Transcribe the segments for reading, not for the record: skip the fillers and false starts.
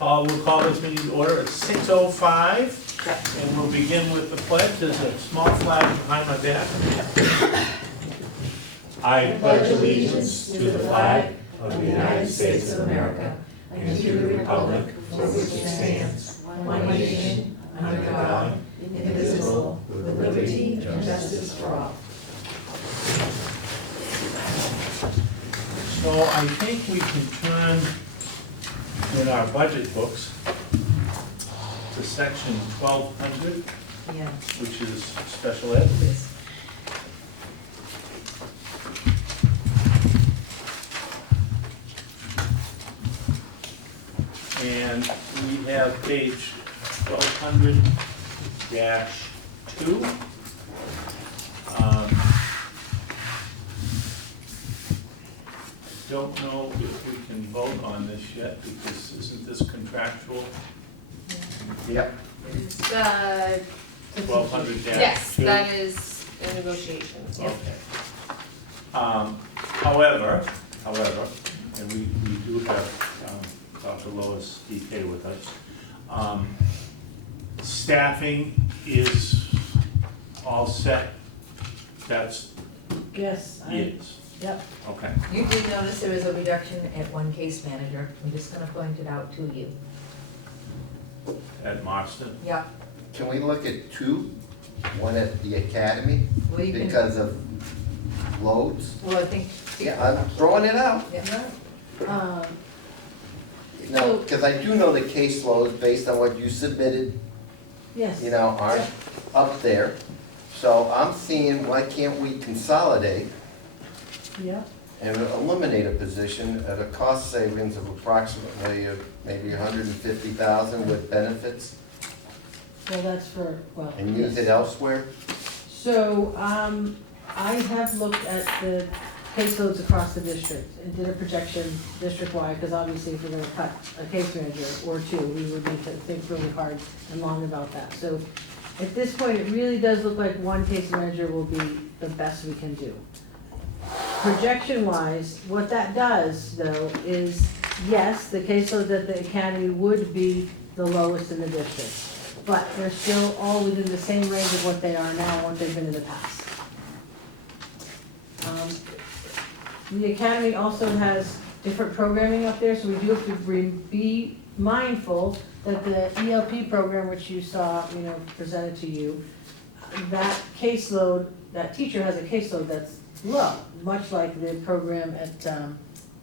We'll call this meeting to order at 6:05, and we'll begin with the pledge. There's a small flag behind my back. I pledge allegiance to the flag of the United States of America and to the republic for which it stands, one nation, under God, indivisible, with liberty and justice for all. So I think we can turn in our budget books to section 1200, which is special ed. And we have page 1200-2. Don't know if we can vote on this yet, because isn't this contractual? Yep. 1200-2? Yes, that is a negotiation. Yep. Okay. However, and we do have Dr. Lois DK with us, staffing is all set. That's, Yes. yes, Yep. okay. You did notice there was a reduction at one case manager. I'm just gonna point it out to you. At Marston? Yep. Can we look at two, one at the academy, Well, you can, because of loads? well, I think, I'm throwing it out. yeah. No, because I do know the caseloads, based on what you submitted, Yes. aren't up there. So I'm seeing, why can't we consolidate Yep. and eliminate a position at a cost savings of approximately maybe 150,000 with benefits, Well, that's for, well. and use it yes. elsewhere? So, I have looked at the caseloads across the district and did a projection district-wide, because obviously if we're gonna cut a case manager or two, we would need to think really hard and long about that. So at this point, it really does look like one case manager will be the best we can do. Projection-wise, what that does, though, is, yes, the caseload at the academy would be the lowest in the district, but they're still all within the same range of what they are now and what they've been in the past. The academy also has different programming up there, so we do have to be mindful that the ELP program, which you saw, presented to you, that caseload, that teacher has a caseload that's low, much like the program at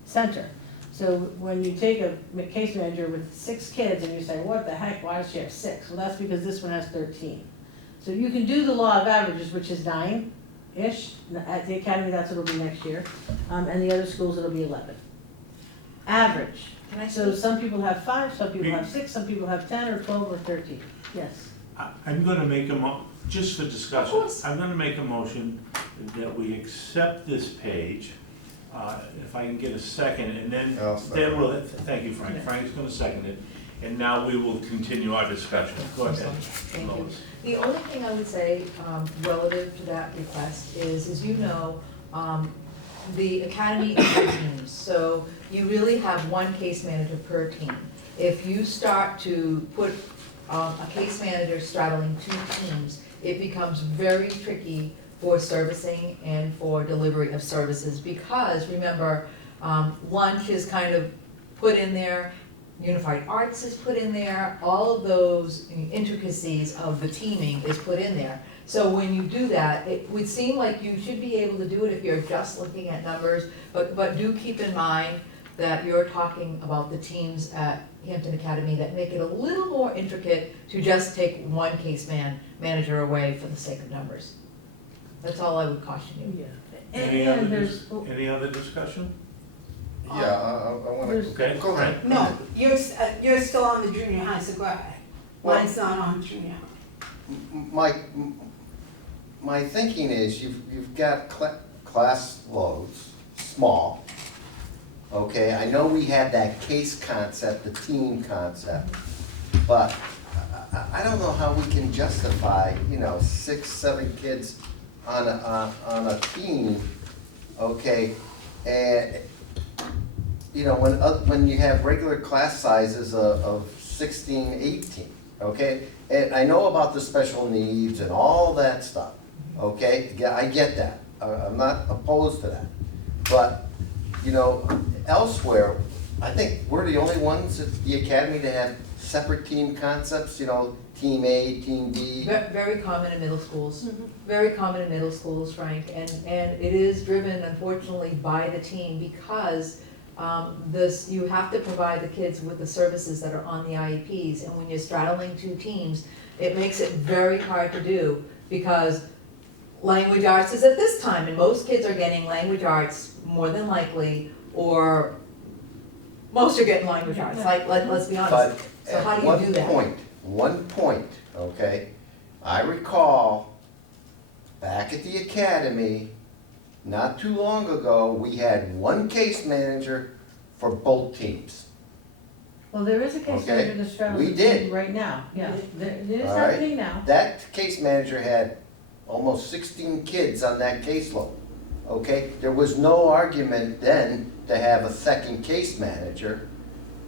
Center. So when you take a case manager with 6 kids and you say, what the heck, why does she have 6? Well, that's because this one has 13. So you can do the law of averages, which is 9-ish. At the academy, that's what it'll be next year. And the other schools, it'll be 11. Average. Can I So see? some people have 5, some people have 6, some people have 10 or 12 or 13. Yes. I'm gonna make just for discussion, Of course. I'm gonna make a motion that we accept this page, if I can get a second, and then, I'll second. we'll, thank you, Frank. Frank's gonna second it, and now we will continue our discussion. Go ahead. Thank you. Lois. The only thing I would say, relative to that request is, as you know, the academy is for teams, so you really have one case manager per team. If you start to put a case manager straddling 2 teams, it becomes very tricky for servicing and for delivery of services, because remember, lunch is kind of put in there, Unified Arts is put in there, all of those intricacies of the teaming is put in there. So when you do that, it would seem like you should be able to do it if you're just looking at numbers, but do keep in mind that you're talking about the teams at Hampton Academy that make it a little more intricate to just take one case manager away for the sake of numbers. That's all I would caution you. Yeah. Any there's, other discussion? Yeah, I want to, Okay, go ahead. No, you're still on the junior high, so go ahead. Mine's not on junior high. My thinking is, you've got class loads, small. Okay, I know we had that case concept, the team concept, but I don't know how we can justify, 6, 7 kids on a team, okay? And you know, when you have regular class sizes of 16, 18, okay? And I know about the special needs and all that stuff, okay? Yeah, I get that. I'm not opposed to that. But, you know, elsewhere, I think we're the only ones at the academy to have separate team concepts, you know, team A, team B. Very common in middle schools, very common in middle schools, Frank, and it is driven unfortunately by the team because you have to provide the kids with the services that are on the IEPs, and when you're straddling two teams, it makes it very hard to do because language arts is at this time, and most kids are getting language arts more than likely, or most are getting language arts, let's be honest. But So how at do you do that? one point, okay, I recall back at the academy, not too long ago, we had one case manager for both teams. Well, there is a case Okay, manager that's straddling we the did. team right now, yeah, it is All right. happening now. That case manager had almost 16 kids on that caseload, okay? There was no argument then to have a second case manager,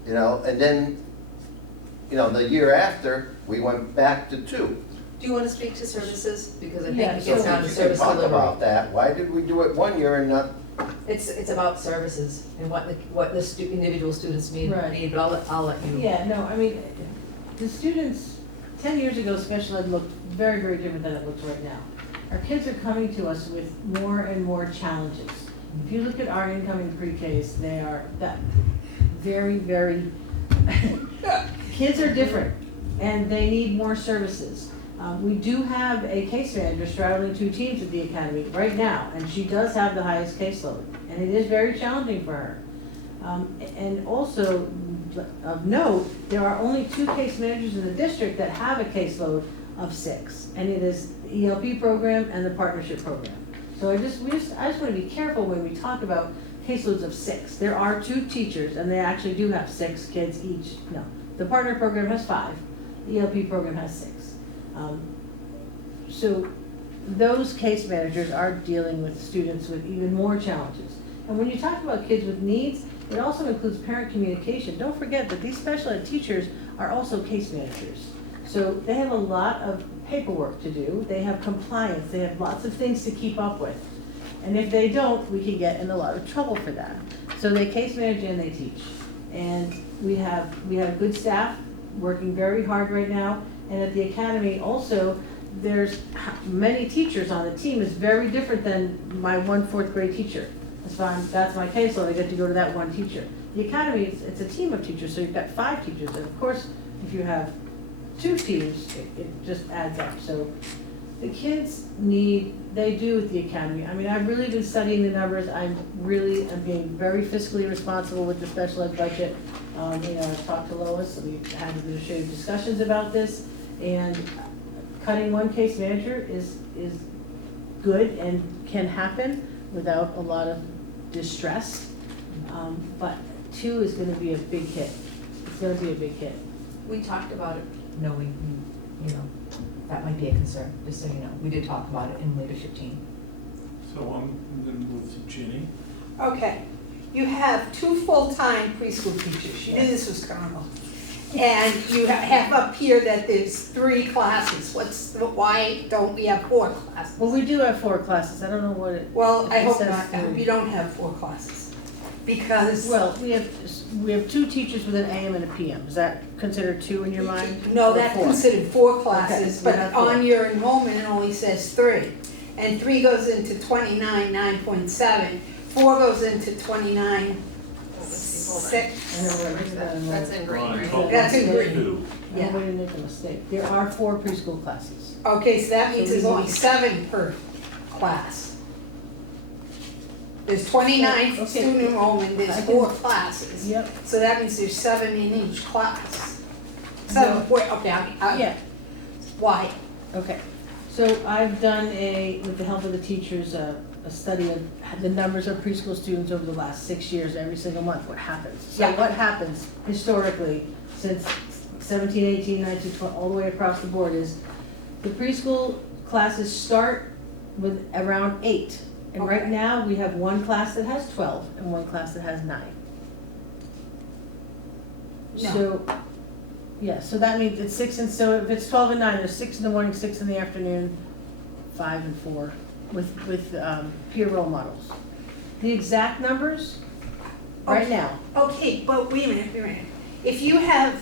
you know, and then, you know, the year after, we went back to 2. Do you wanna speak to services? Because I Yeah, think it So gets down to you can service talk delivery. about that. Why did we do it one year and not? It's about services and what the individual students need, Right. but I'll let you. Yeah, no, I mean, the students, 10 years ago, special ed looked very, very different than it looks right now. Our kids are coming to us with more and more challenges. If you look at our incoming pre-Ks, they are that very, very, kids are different and they need more services. We do have a case manager straddling 2 teams at the academy right now, and she does have the highest caseload, and it is very challenging for her. And also, of note, there are only 2 case managers in the district that have a caseload of 6, and it is the ELP program and the partnership program. So I just want to be careful when we talk about caseloads of 6. There are 2 teachers, and they actually do have 6 kids each. No, the partner program has 5, the ELP program has 6. So those case managers are dealing with students with even more challenges. And when you talk about kids with needs, it also includes parent communication. Don't forget that these special ed teachers are also case managers. So they have a lot of paperwork to do, they have compliance, they have lots of things to keep up with. And if they don't, we can get in a lot of trouble for that. So they case manage and they teach. And we have good staff working very hard right now. And at the academy also, there's many teachers on the team. Is very different than my 1 4th grade teacher. That's my caseload, I get to go to that one teacher. The academy, it's a team of teachers, so you've got 5 teachers. And of course, if you have 2 teams, it just adds up. So the kids they do at the academy. I mean, I've really been studying the numbers. I'm being very fiscally responsible with the special ed budget. You know, I've talked to Lois, and we've had administrative discussions about this. And cutting 1 case manager is good and can happen without a lot of distress. But 2 is gonna be a big hit. It's gonna be a big hit. We talked about it, knowing, you know, that might be a concern, just so you know. We did talk about it in leadership team. So I'm gonna move to Ginny. Okay, you have 2 full-time preschool teachers, you knew this was coming up. And you have up here that there's 3 classes, why don't we have 4 classes? Well, we do have 4 classes. I don't know what it. Well, if I it hope says not, I hope 3. you don't have 4 classes, because. Well, we have 2 teachers with an AM and a PM. Is that considered 2 in your mind? No, Or that's 4? considered 4 classes, Okay, but we have 4. on your enrollment, it only says 3. And 3 goes into 29.9.7, 4 goes into 29.6. I know where it is. That's in green, right? That's in green. 2. I don't want to make a mistake. There are 4 preschool classes. Okay, so that means So we there's only want- 7 per class. There's 29 Okay. student enrollment, there's I can- 4 classes. Yep. So that means there's 7 in each class. 7, No. 4, okay, Yeah, why? okay. So I've done with the help of the teachers, a study of the numbers of preschool students over the last 6 years, every single month, what happens. So Yeah. what happens historically since 17, 18, 19, 20, all the way across the board is the preschool classes start with around 8. And right Okay. now, we have 1 class that has 12 and 1 class that has 9. No. So, yeah, so that means it's 6 and, so if it's 12 and 9, there's 6 in the morning, 6 in the afternoon, 5 and 4 with peer role models. The exact numbers, right Okay. now, Okay, but wait a minute. If you have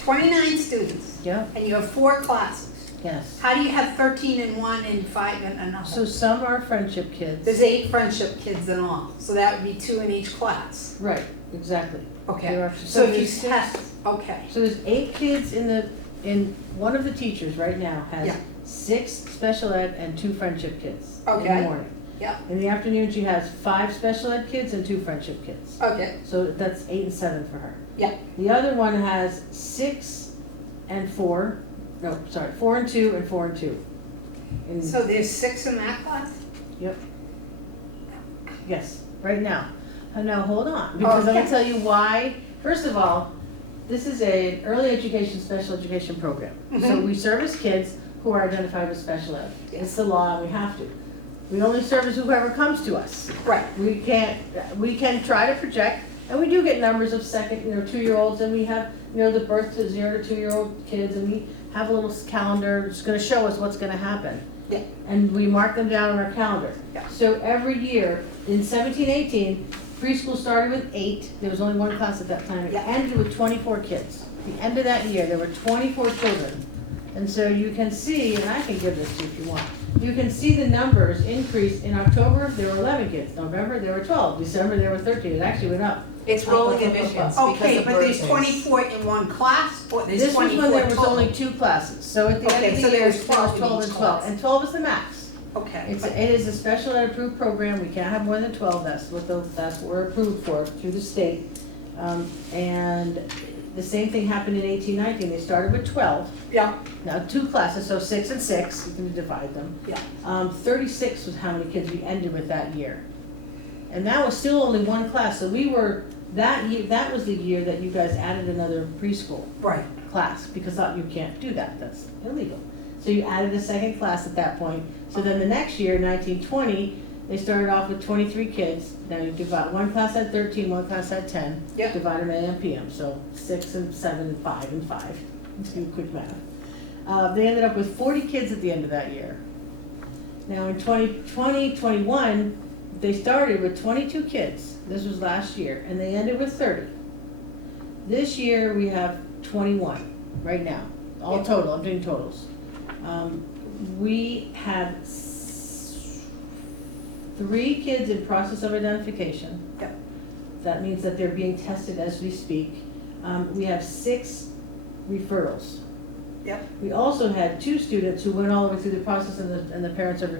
29 students yeah, and you have 4 classes, yes. how do you have 13 in one and 5 in another? So some are friendship kids. There's 8 friendship kids in all, so that would be 2 in each class. Right, exactly. Okay, There are- so if there's you six- test, okay, So there's 8 kids in one of the teachers right now has Yeah. 6 special ed and 2 friendship kids in the Okay. morning. yeah, In the afternoon, she has 5 special ed kids and 2 friendship kids. okay, So that's 8 and 7 for her. yeah, The other one has 6 and 4, no, sorry, 4 and 2 and 4 and 2. In- so there's 6 in that class? Yep. Yes, right now. Now, hold on, because let me Okay. tell you why. First of all, this is an early education, special education program. So Mhm. we service kids who are identified with special ed. It's the law, and we have to. We only service whoever comes to us. Right, We can try to project, and we do get numbers of 2-year-olds, and we have, the birth to 0 to 2-year-old kids, and we have a little calendar, it's gonna show us what's gonna happen. Yeah. And we mark them down on our calendar. Yeah. So every year, in 17-18, preschool started with 8, there was only one class at that time, it Yeah. ended with 24 kids. At the end of that year, there were 24 children. And so you can see, and I can give this to you if you want, you can see the numbers increase. In October, there were 11 kids, November, there were 12, December, there were 13, it actually went up. It's rolling admissions because okay, of but there's birthdays. 24 in one class, or there's This was 24 when there was total? only 2 classes, so at the end Okay, of so the there year, was it was 12 in 12 each and 12, class. and 12 is the max. Okay, It is a special ed approved program, we can't have more than 12, that's what we're approved for through the state. And the same thing happened in 18-19, they started with 12, yeah, now 2 classes, so 6 and 6, you can divide them. yeah, 36 was how many kids we ended with that year. And that was still only 1 class, so we were, that year, that was the year that you guys added another preschool right, class, because you can't do that, that's illegal. So you added a second class at that point. So then the next year, 1920, they started off with 23 kids. Now you divide, 1 class had 13, 1 class had 10. Yep. Divide them AM, PM, so 6 and 7 and 5 and 5. Let's do quick math. They ended up with 40 kids at the end of that year. Now in 2020, 21, they started with 22 kids. This was last year, and they ended with 30. This year, we have 21, right now, all Yep. total, I'm doing totals. We have 3 kids in process of identification. Yep. That means that they're being tested as we speak. We have 6 referrals. Yep. We also had 2 students who went all the way through the process and the parents have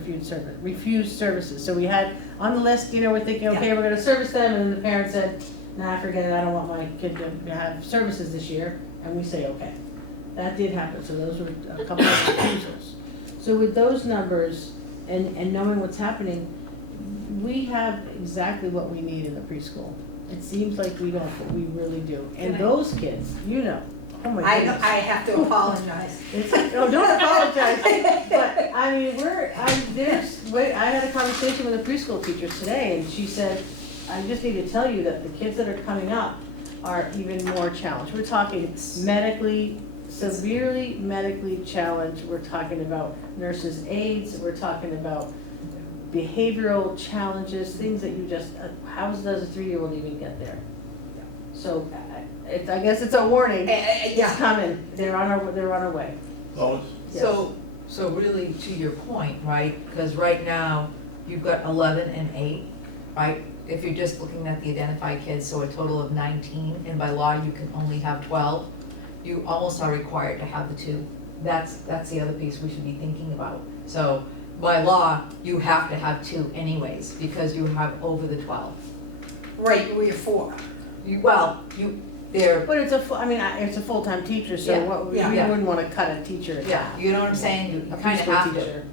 refused services. So we had on the list, we're thinking, okay, we're gonna service them, and then the parent said, nah, forget it, I don't want my kid to have services this year, and we say, okay. That did happen, so those were a couple of refusals. So with those numbers and knowing what's happening, we have exactly what we need in the preschool. It seems like we don't, but we really do. And those kids, oh my I goodness. have to apologize. No, don't apologize, but I mean, I had a conversation with a preschool teacher today, and she said, I just need to tell you that the kids that are coming up are even more challenged. We're talking severely medically challenged, we're talking about nurses' aides, we're talking about behavioral challenges, things that you just, how does a 3-year-old even get there? So, I guess it's a warning, it's Yeah, coming, they're on our way. Lois? Yes. So really, to your point, right, because right now, you've got 11 and 8, right? If you're just looking at the identified kids, so a total of 19, and by law, you can only have 12, you almost are required to have the 2. That's the other piece we should be thinking about. So, by law, you have to have 2 anyways, because you have over the 12. right, we have 4. They're, But it's it's a full-time teacher, so Yeah, we yeah. wouldn't wanna cut a teacher in yeah, half. you know what I'm saying? You A kind of preschool have to. teacher.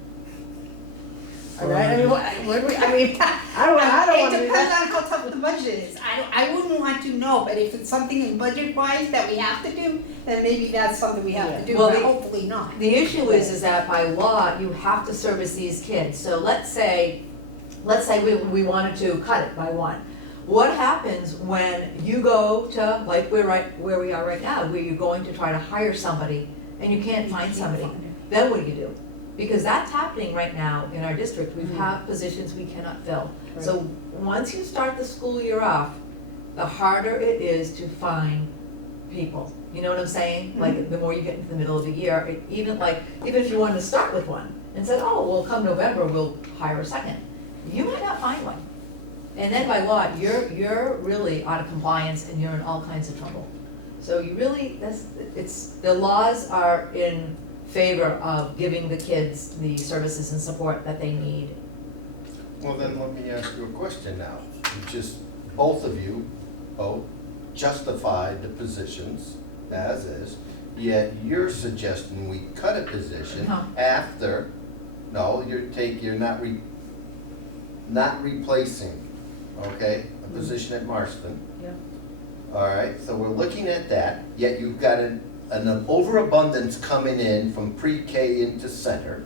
Right? I don't wanna It do depends that. on how tough the budget is. I wouldn't want to know, but if it's something in budget-wise that we have to do, then maybe that's something we have to do, Well, but the- hopefully not. The issue is that by law, you have to service these kids. So let's say we wanted to cut it by 1. what happens when you go to, like where we are right now, where you're going to try to hire somebody and you can't find somebody? Then what do you do? Because that's happening right now in our district. We have positions we cannot fill. So once you start the school year off, the harder it is to find people. You know what I'm saying? Like, the more you get into the middle of the year, even if you wanted to start with one and said, oh, well, come November, we'll hire a second, you might not find one. And then by law, you're really out of compliance and you're in all kinds of trouble. So you really, the laws are in favor of giving the kids the services and support that they need. Well, then let me ask you a question now. Both of you justify the positions as is, yet you're suggesting we cut a position No. after, no, you're not replacing, okay, a position at Marston. Yep. All right, so we're looking at that, yet you've got an overabundance coming in from pre-K into center.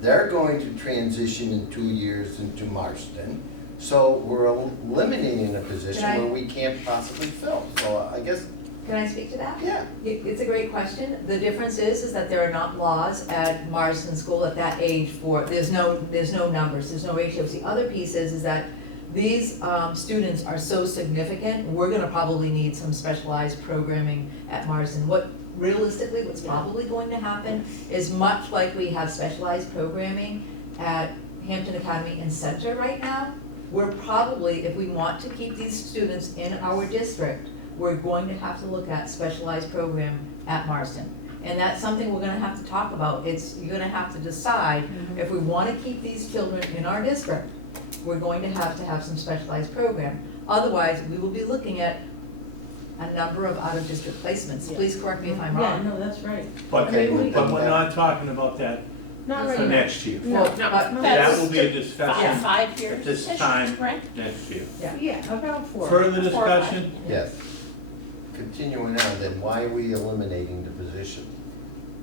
They're going to transition in 2 years into Marston. So we're eliminating a position Can I- where we can't possibly fill. So I guess, Can I speak to that? yeah. It's a great question. The difference is that there are not laws at Marston School at that age there's no numbers, there's no ratios. The other piece is that these students are so significant, we're gonna probably need some specialized programming at Marston. What's probably going to happen is much like we have specialized programming at Hampton Academy and Center right now, we're probably, if we want to keep these students in our district, we're going to have to look at specialized program at Marston. And that's something we're gonna have to talk about. You're gonna have to decide, if we wanna keep these children in our district, we're going to have some specialized program. Otherwise, we will be looking at a number of out-of-district placements. Yeah. Please correct me if I'm Yeah, wrong. no, that's right. But, Okay, but we're not talking about that Not for right now. next year. No, But That will be a discussion Five years. at this time Right? next year. Yeah, about 4. Further discussion? Yes. Continuing on, then why are we eliminating the position?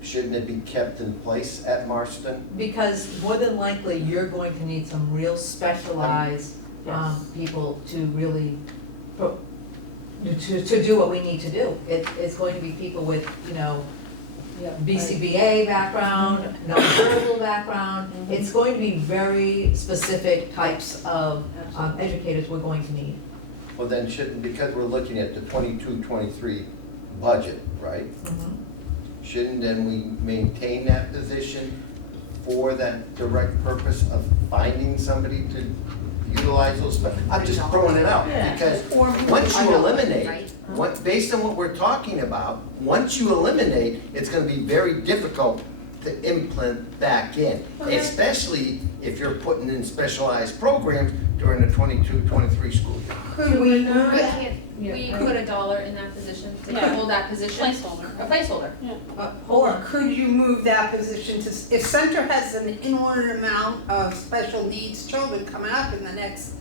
Shouldn't it be kept in place at Marston? because more than likely, you're going to need some real specialized people to really, to do what we need to do. It's going to be people with, Yeah, BCBA background, nonverbal background. It's going to be very specific types of educators we're going to need. Well, then because we're looking at the 22-23 budget, right? Shouldn't then we maintain that position for that direct purpose of finding somebody to utilize those? I'm just throwing it out, Yeah. because once you eliminate, based on what we're talking about, once you eliminate, it's gonna be very difficult to implement back in, especially if you're putting in specialized programs during the 22-23 school year. Could we move We it? can't, Yeah. we put a dollar in that position, to Yeah. hold that position. Placeholder. A placeholder. Or could you move that position to, if Center has an inordinate amount of special needs children coming up in the next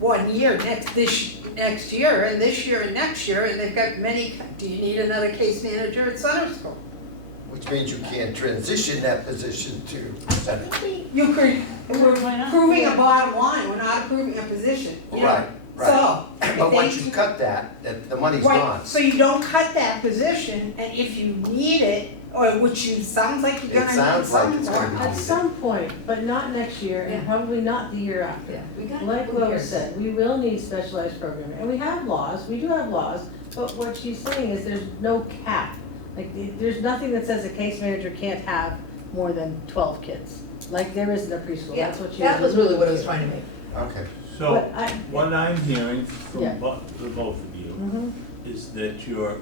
1 year, next year, and this year and next year, and they've got many, do you need another case manager at Center School? Which means you can't transition that position to center. You could, we're Why not? approving a bottom line, we're not approving a position, you know? Right, right. So, But once if you they, cut that, the money's right, gone. so you don't cut that position, and if you need it, or which you, sounds like you're It gonna need sounds like some it's gonna be more. At some point, but not next year, and Yeah. probably not the year after. Yeah, we got a Like couple Lois years. said, we will need specialized programming, and we have laws, we do have laws, but what she's saying is there's no cap. Like, there's nothing that says a case manager can't have more than 12 kids, like there is in a preschool, Yeah, that's what she. that was really what I was trying to make. Okay. So, But I- what I'm hearing Yeah. from the both of you Mhm. is that you're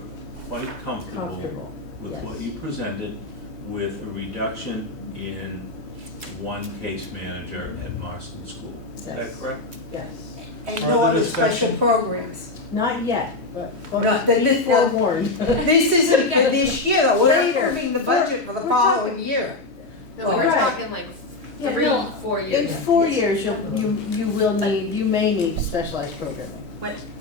quite comfortable Comfortable, with yes. what you presented, with a reduction in one case manager at Marston School. Is that Yes. correct? Yes, And Further no other special discussion? programs. not yet, but No, then be this- forewarned. This isn't for this year, though, we're Later. approving the budget for the We're following talking- year. No, we're Right. talking like Yeah, 3, no, 4 years. In 4 years, you may need specialized programming.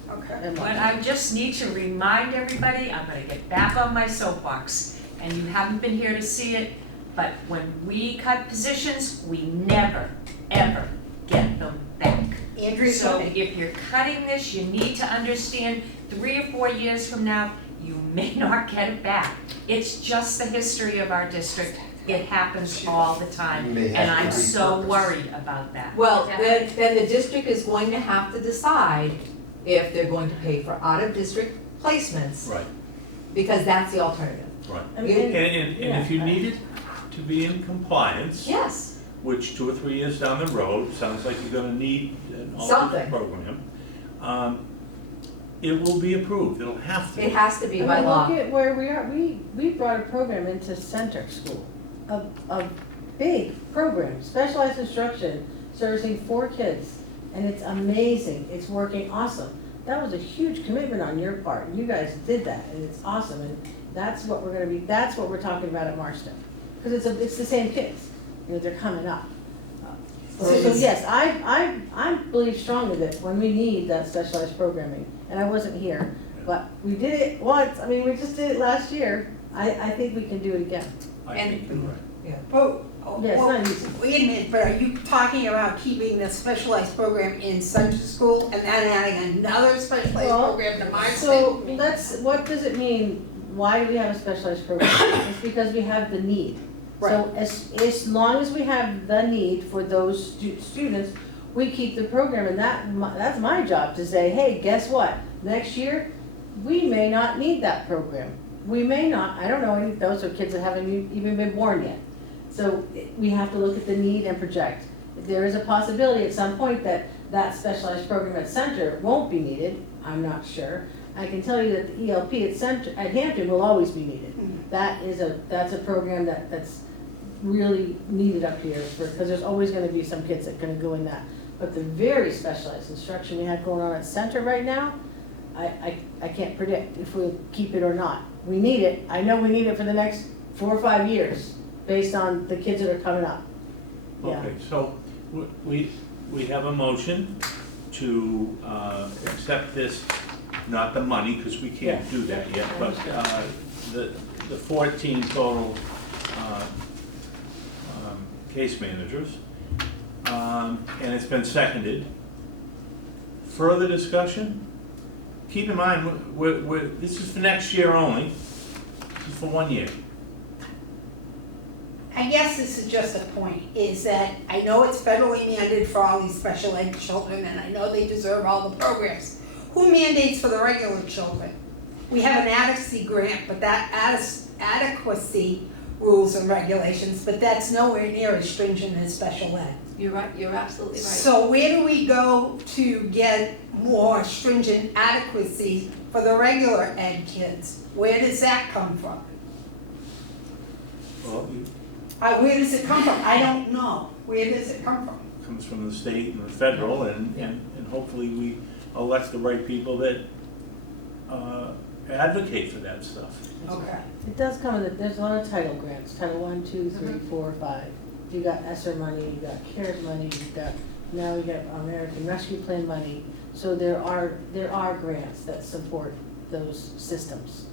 Okay. and But I just need to remind everybody, I'm gonna get back on my soapbox, and you haven't been here to see it, but when we cut positions, we never, ever get them back. Andrea's So right. if you're cutting this, you need to understand 3 or 4 years from now, you may not get it back. It's just the history of our district. It happens all the time, You may have and to I'm so repurpose. worried about that. Well, Yeah. then the district is going to have to decide if they're going to pay for out-of-district placements, Right, because that's the alternative. right. I mean, And if you needed to be in compliance, Yes, which 2 or 3 years down the road, sounds like you're gonna need an Something. alternate program, it will be approved, it'll have to. it has to be I by mean, law. look at where we are, we brought a program into Center School, a big program, specialized instruction, servicing 4 kids, and it's amazing, it's working awesome. That was a huge commitment on your part, and you guys did that, and it's awesome, and that's what that's what we're talking about at Marston. Because it's the same kids, you know, they're coming up. So yes, I believe strongly that when we need that specialized programming, and I wasn't here, but we did it once, I mean, we just did it last year, I think we can do it again. I And- think you're right. Oh, Yeah, it's well, not easy. wait a minute, but are you talking about keeping the specialized program in Central School and then adding another specialized Well, program to Marston? So what does it mean, why do we have a specialized program? It's because we have the need. So as long as we have the need for those students, we keep the program, and that's my job to say, hey, guess what? Next year, we may not need that program. We may not, I don't know, those are kids that haven't even been born yet. So we have to look at the need and project. There is a possibility at some point that that specialized program at Center won't be needed, I'm not sure. I can tell you that the ELP at Hampton will always be needed. That's a program that's really needed up here, because there's always gonna be some kids that are gonna go in that. But the very specialized instruction we have going on at Center right now, I can't predict if we'll keep it or not. We need it, I know we need it for the next 4 or 5 years, based on the kids that are coming up. Yeah. Okay, so we have a motion to accept this, not the money, because we can't Yeah. do that yet, I but the 14 total case managers, and it's been seconded. Further discussion? Keep in mind, this is for next year only, this is for 1 year. I guess this is just a point, is that I know it's federally mandated for all these special ed children, and I know they deserve all the programs. Who mandates for the regular children? We have an adequacy grant, but that adequacy rules and regulations, but that's nowhere near as stringent as special ed. You're right, you're absolutely right. So where do we go to get more stringent adequacy for the regular ed kids? Where does that come from? Well, Where does it come from? I don't know. Where does it come from? it comes from the state and the federal, and hopefully we elect the right people that advocate for that stuff. Okay. It does come in, there's a lot of title grants, Title 1, 2, 3, 4, 5. You got ESSER money, you got CARES money, now you got American Rescue Plan money. So there are grants that support those systems.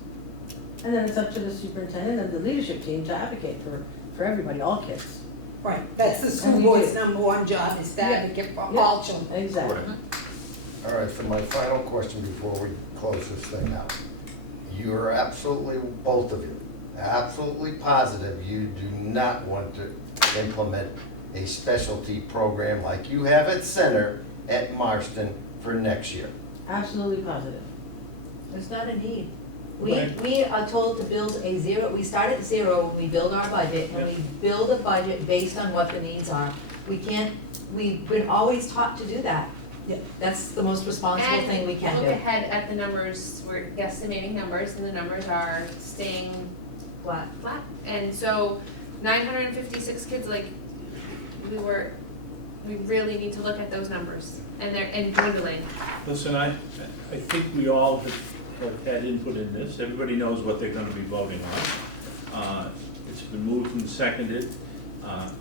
And then it's up to the superintendent and the leadership team to advocate for everybody, all kids. Right, that's the And school we board's do. #1 job, is to Yeah. advocate for Yeah. all children. Exactly. All right, for my final question before we close this thing out. You are absolutely, both of you, absolutely positive you do not want to implement a specialty program like you have at Center at Marston for next year. Absolutely positive. There's not a need. Right. We are told to build we start at 0 when we build our budget, and we build a budget based on what the needs are. We've been always taught to do that. Yeah. That's the most responsible thing we can And do. look ahead at the numbers, we're guesstimating numbers, and the numbers are staying Flat. flat. And so 956 kids, like, we really need to look at those numbers, and they're dwindling. Listen, I think we all have had input in this, everybody knows what they're gonna be voting on. It's been moved and seconded,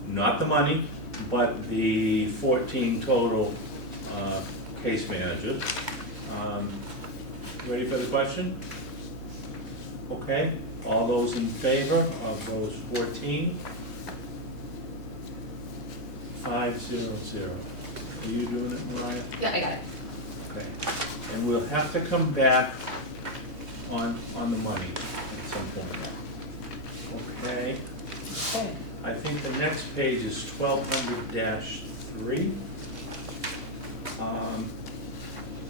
not the money, but the 14 total case managers. Ready for the question? Okay, all those in favor of those 14? 500. Are you doing it, Mariah? Yeah, I got it. Okay. And we'll have to come back on the money at some point. Okay, Okay. I think the next page is 1200-3.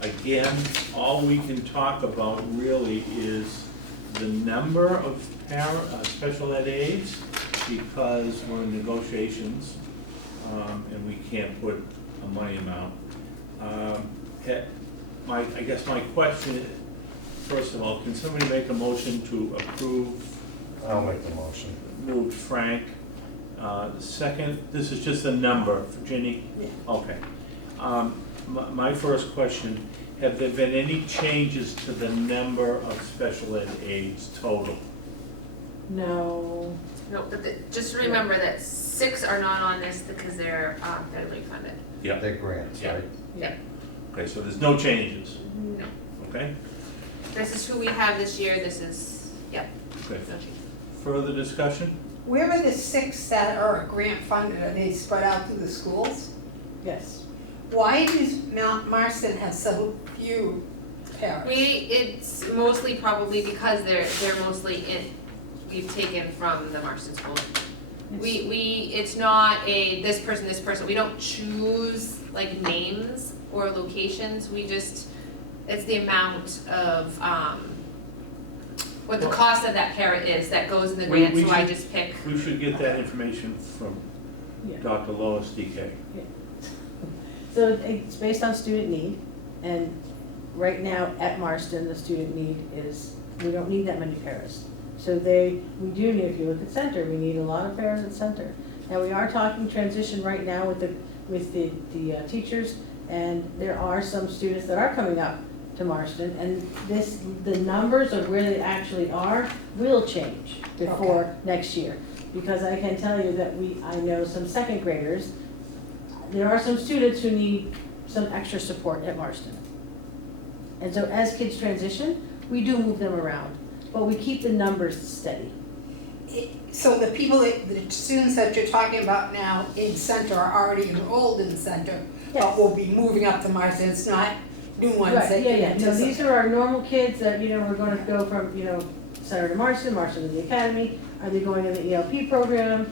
Again, all we can talk about really is the number of special ed aides, because we're in negotiations, and we can't put a money amount. I guess my question, first of all, can somebody make a motion to approve? I'll make the motion. Moved Frank. Second, this is just a number, Ginny? Yeah. Okay. My first question, have there been any changes to the number of special ed aides total? No, No, but just remember that 6 are not on this because they're federally funded. Yeah. They're grants, Yeah. right? Yeah. Okay, so there's no changes, No. okay? This is who we have this year, this is, yep, Okay. no change. Further discussion? Where are the 6 that are grant funded? Are they spread out through the schools? yes. Why does Mount Marston have so few paras? It's mostly probably because they're mostly we've taken from the Marston School. It's not this person, we don't choose like names or locations, it's the amount of, what the cost of that para is that goes in the We- grant, we so I should- just pick. We should get that information from Yeah. Dr. Lois DK. So it's based on student need, and right now at Marston, the student need is, we don't need that many paras. So we do need, if you look at center, we need a lot of paras at center. Now, we are talking transition right now with the teachers, and there are some students that are coming up to Marston, and the numbers of where they actually are will change before next year. Because I can tell you that I know some second graders, there are some students who need some extra support at Marston. And so as kids transition, we do move them around, but we keep the numbers steady. So the students that you're talking about now in center are already enrolled in center, but Yes. will be moving up to Marston, it's not new ones Right, that you yeah, yeah, no, anticipate. these are our normal kids that, we're gonna go from, center to Marston to the academy. Are they going in the ELP program?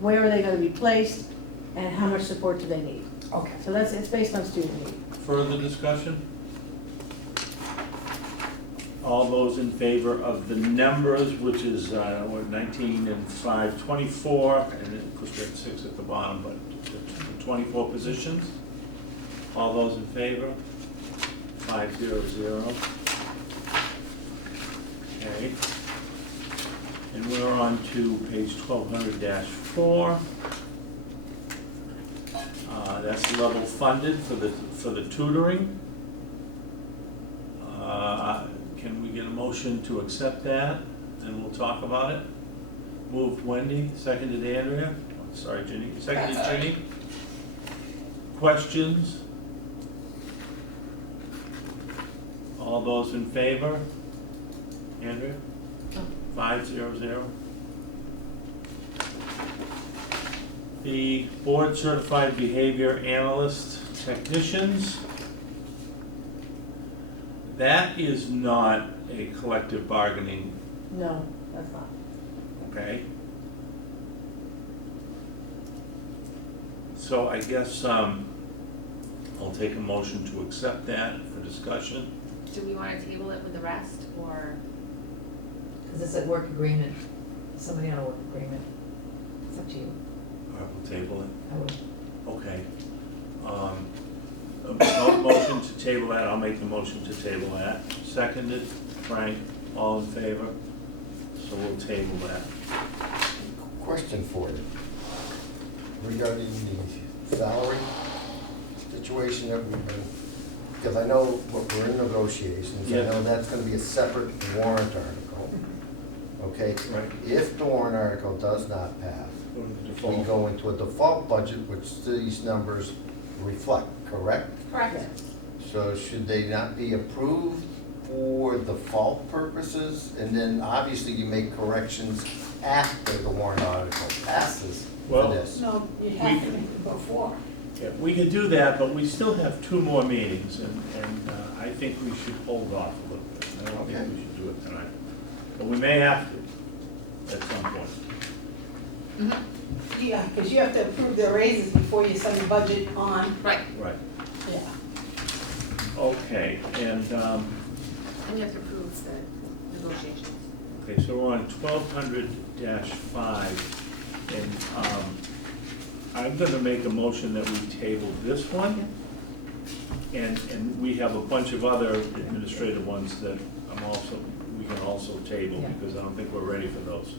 Where are they gonna be placed? And how much support do they need? Okay. So it's based on student need. Further discussion? All those in favor of the numbers, which is, 19 and 5, 24, and then, of course, we have 6 at the bottom, but the 24 positions? All those in favor? 500. Okay. And we're on to page 1200-4. That's level funded for the tutoring. Can we get a motion to accept that, and we'll talk about it? Moved Wendy, seconded Andrea, sorry Ginny, seconded Ginny. Questions? All those in favor? Andrea? 500. The board certified behavior analyst technicians. That is not a collective bargaining, No, that's not. okay? So I guess, I'll take a motion to accept that for discussion. Do we wanna table it with the rest, or? Because it's a work agreement, somebody on a work agreement. It's up to you. All right, we'll table it. I would. Okay. No motion to table that, I'll make the motion to table that. Seconded, Frank, all in favor? So we'll table that. Question for you. Regarding the salary situation that we've been, because I know we're in negotiations, I Yeah. know that's gonna be a separate warrant article. Okay? Right. If the warrant article does not pass, Go to the we default. go into a default budget, which these numbers reflect, correct? Correct. So should they not be approved for default purposes? And then obviously you make corrections after the warrant article passes for Well- this. No, you have to make it before. Yeah, we could do that, but we still have 2 more meetings, and I think we should hold off a little bit. I don't think we should do it tonight, but we may have to at some point. Mm-hmm. Yeah, because you have to approve their raises before you send the budget on. Right, Right, Yeah. okay, and, and you have to approve the negotiations. okay, so we're on 1200-5, and I'm gonna make a motion that we table this one. And we have a bunch of other administrative ones that we can also table, Yeah. because I don't think we're ready for those.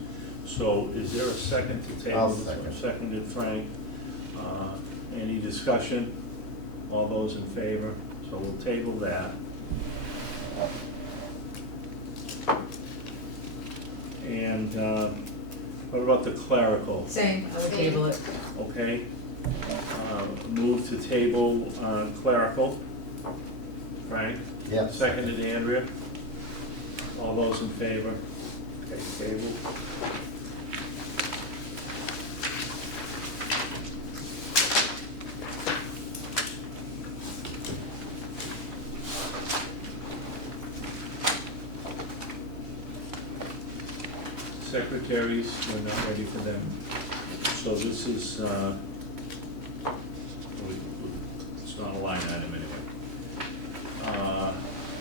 So is there a second to table? I'll this one? second. Seconded, Frank. Any discussion? All those in favor? So we'll table that. And what about the clerical? Same, I would table it. Okay, move to table clerical. Frank? Yep. Seconded, Andrea? All those in favor? Okay, table. Secretaries, we're not ready for them. So this is, it's not a line item anyway.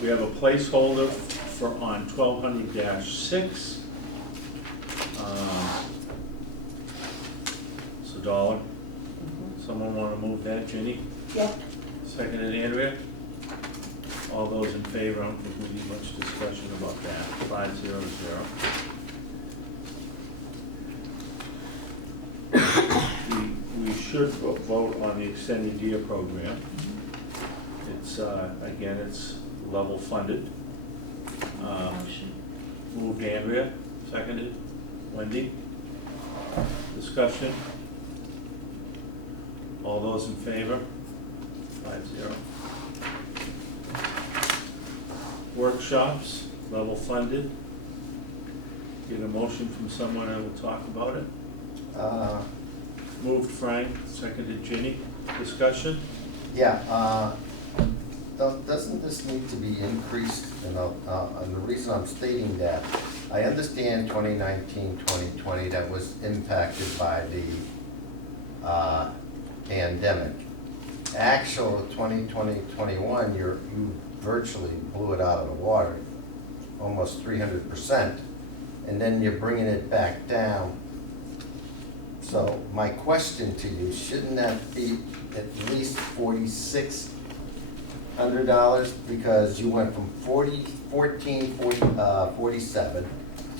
We have a placeholder for on 1200-6. It's $1. Someone want to move that, Ginny? Yep. Seconded, Andrea? All those in favor, I don't think we need much discussion about that. 500. We should vote on the extended year program. It's, again, it's level funded. Moved Andrea, seconded. Wendy? Discussion? All those in favor? 5-0. Workshops, level funded. Get a motion from someone and we'll talk about it. Moved Frank, seconded Ginny. Discussion? Yeah, doesn't this need to be increased? And the reason I'm stating that, I understand 2019, 2020, that was impacted by the pandemic. Actual 2020, 21, you virtually blew it out of the water, almost 300%, and then you're bringing it back down. So my question to you, shouldn't that be at least $4,600? Because you went from 47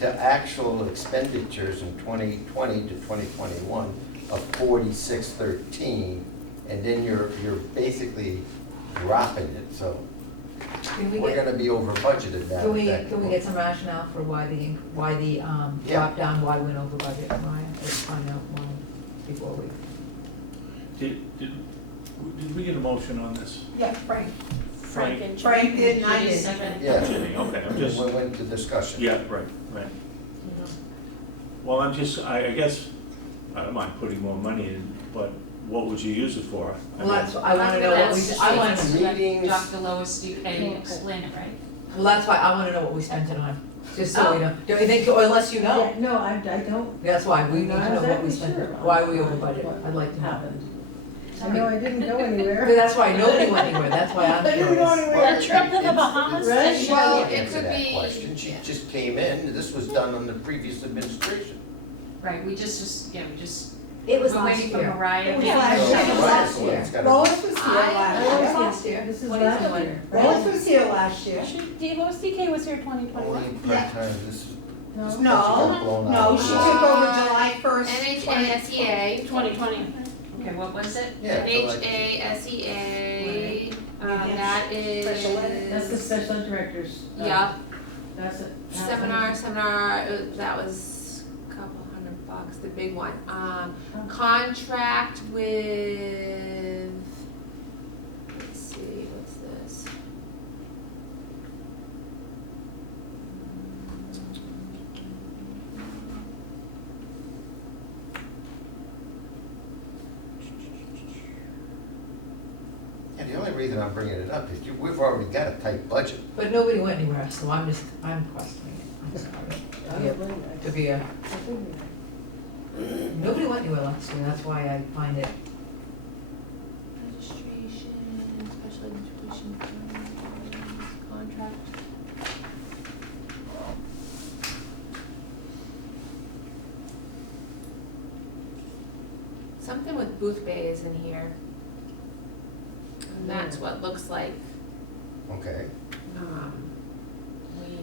to actual expenditures in 2020 to 2021 of 4613, and then you're basically dropping it. So Can we we're get, going to be over budgeted now. can we with that. get some rationale for why the Yeah. drop down, why we went over budget, Maya? Let's find out why before we. Did we get a motion on this? Yeah, Frank. Frank? Frank did, and I did. Yeah, Ginny, okay, I'm just, we went to discussion. yeah, right. Well, I guess, I don't mind putting more money in, but what would you use it for? Well, that's, I wanna know what we, I wanna, Meetings. Dr. Lois, you can explain it, right? well, that's why I wanna know what we spent it on, just so we know. Don't you think, or unless you know? Yeah, no, I don't. That's why, we need to know what we Not spent, exactly sure why we over on budget, what I'd like to know. happened. I know I didn't go anywhere. But that's why nobody went anywhere, that's why I'm I didn't go curious. anywhere. Well, trip to the Bahamas? Right? Well, She it answered could that be- question. She just came in, this was done on the previous administration. Right, we just, It was we're last waiting for year. Mariah. It was last So, year. it was right, last so year. it's gotta- Lois was here I- last It was year. last year. This is What are you last doing? year. Lois was here last year. Lois DK was here 2021. Only part-time, this is. No. this No, budget got blown out No, of she the took water. over July 1st. NHASEA, 2020. Okay, what was it? Yeah, so like- NHASEA, Right. that Special ed. That's the is, special ed directors. yeah, That's it. seminar, that was a couple $100, the big one. Contract with, let's see, what's this? reason I'm bringing it up is we've already got a tight budget. But nobody went anywhere, so I'm questioning it, I'm sorry. I don't blame you. To be a, I think we know. nobody went anywhere last year, that's why I find it, Registration, special education funds, contract. Something with Booth Bay is in here. And that's what looks like, Okay, we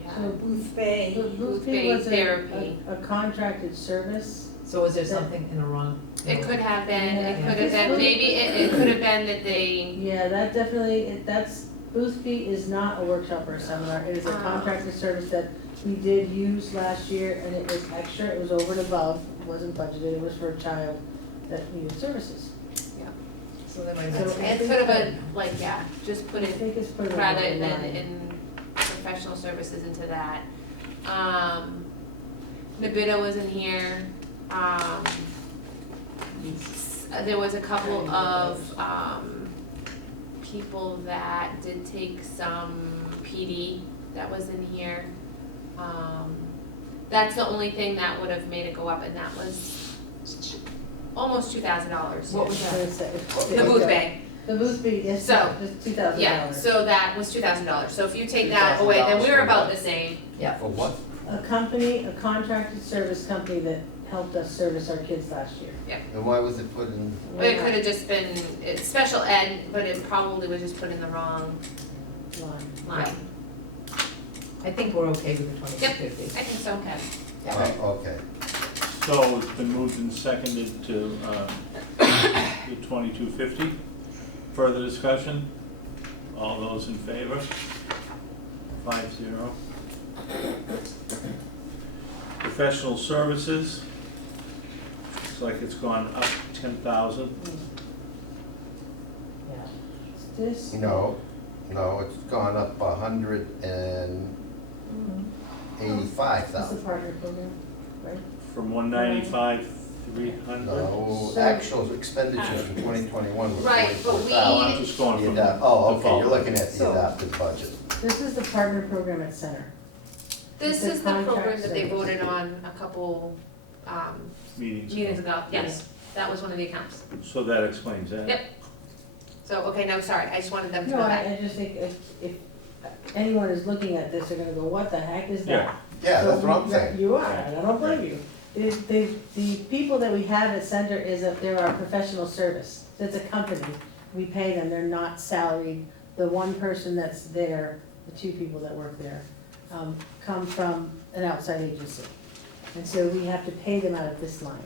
So have, Booth Bay, The Booth Booth Bay Bay was therapy. a contracted service. so is there something in the wrong? It could have been, it Yeah. could have been, maybe it could have been that they, Yeah, that definitely, that's, Boothby is not a workshop or a seminar, it is a Ah. contracted service that we did use last year, and it was extra, it was over and above, it wasn't budgeted, it was for a child that needed services. So they might So not. it could have been, like, yeah, just put I it think it's put in rather the than line. in professional services into that. Nabita was in here, there was a couple of, people that did take some PD that was in here. That's the only thing that would have made it go up, and that was almost $2,000. What was that? The Booth Bay. The Boothby is So, just $2,000. Yeah, so that was $2,000, so if you take that away, then we were about the same. for what? A company, a contracted service company that helped us service our kids last year. And why was it put in? It could have just been, it's special ed, but it probably was just put in the wrong Line. line. I think we're okay with the Yep. 2250. I think so, okay. Okay. So it's been moved and seconded to the 2250. Further discussion? All those in favor? 5-0. Professional services, looks like it's gone up 10,000. Yeah. This. No, it's gone up 185,000. This is the partner program, right? From 195, 300. No, So- actual expenditures in 2021 were Right, but we- 44,000. I'm just going from. Oh, okay, default. you're looking at the So- adopted budget. This is the partner program at Center. This It's a is the program contract that they service. voted on a couple, Meetings. meetings ago, yes, that was one of the accounts. So that explains that. Yep. So, okay, no, sorry, I just wanted them to No, know that. I just think if anyone is looking at this, they're gonna go, what the heck is Yeah. that? Yeah, So that's what I'm we- saying. You are, and I don't blame you. The people that we have at Center they're our professional service. It's a company. We pay them, they're not salaried. The one person that's there, the two people that work there, come from an outside agency. And so we have to pay them out of this line.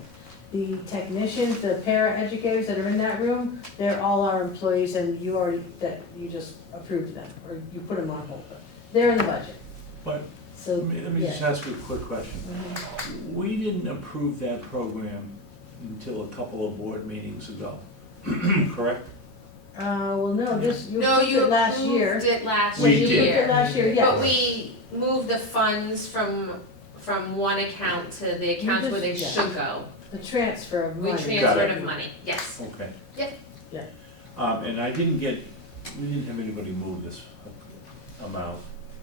The technicians, the para educators that are in that room, they're all our employees, and you just approved them, or you put them on hold. They're in the budget, But so, let me just yeah. ask you a quick question. Mhm. We didn't approve that program until a couple of board meetings ago, correct? Well, no, you No, approved you it last year. approved it last We You approved did. it last year, yes. But we moved the funds from one account to the account where they just- should go. The transfer of We money. transferred of money, yes. Okay. Yep. Yeah. And we didn't have anybody move this amount.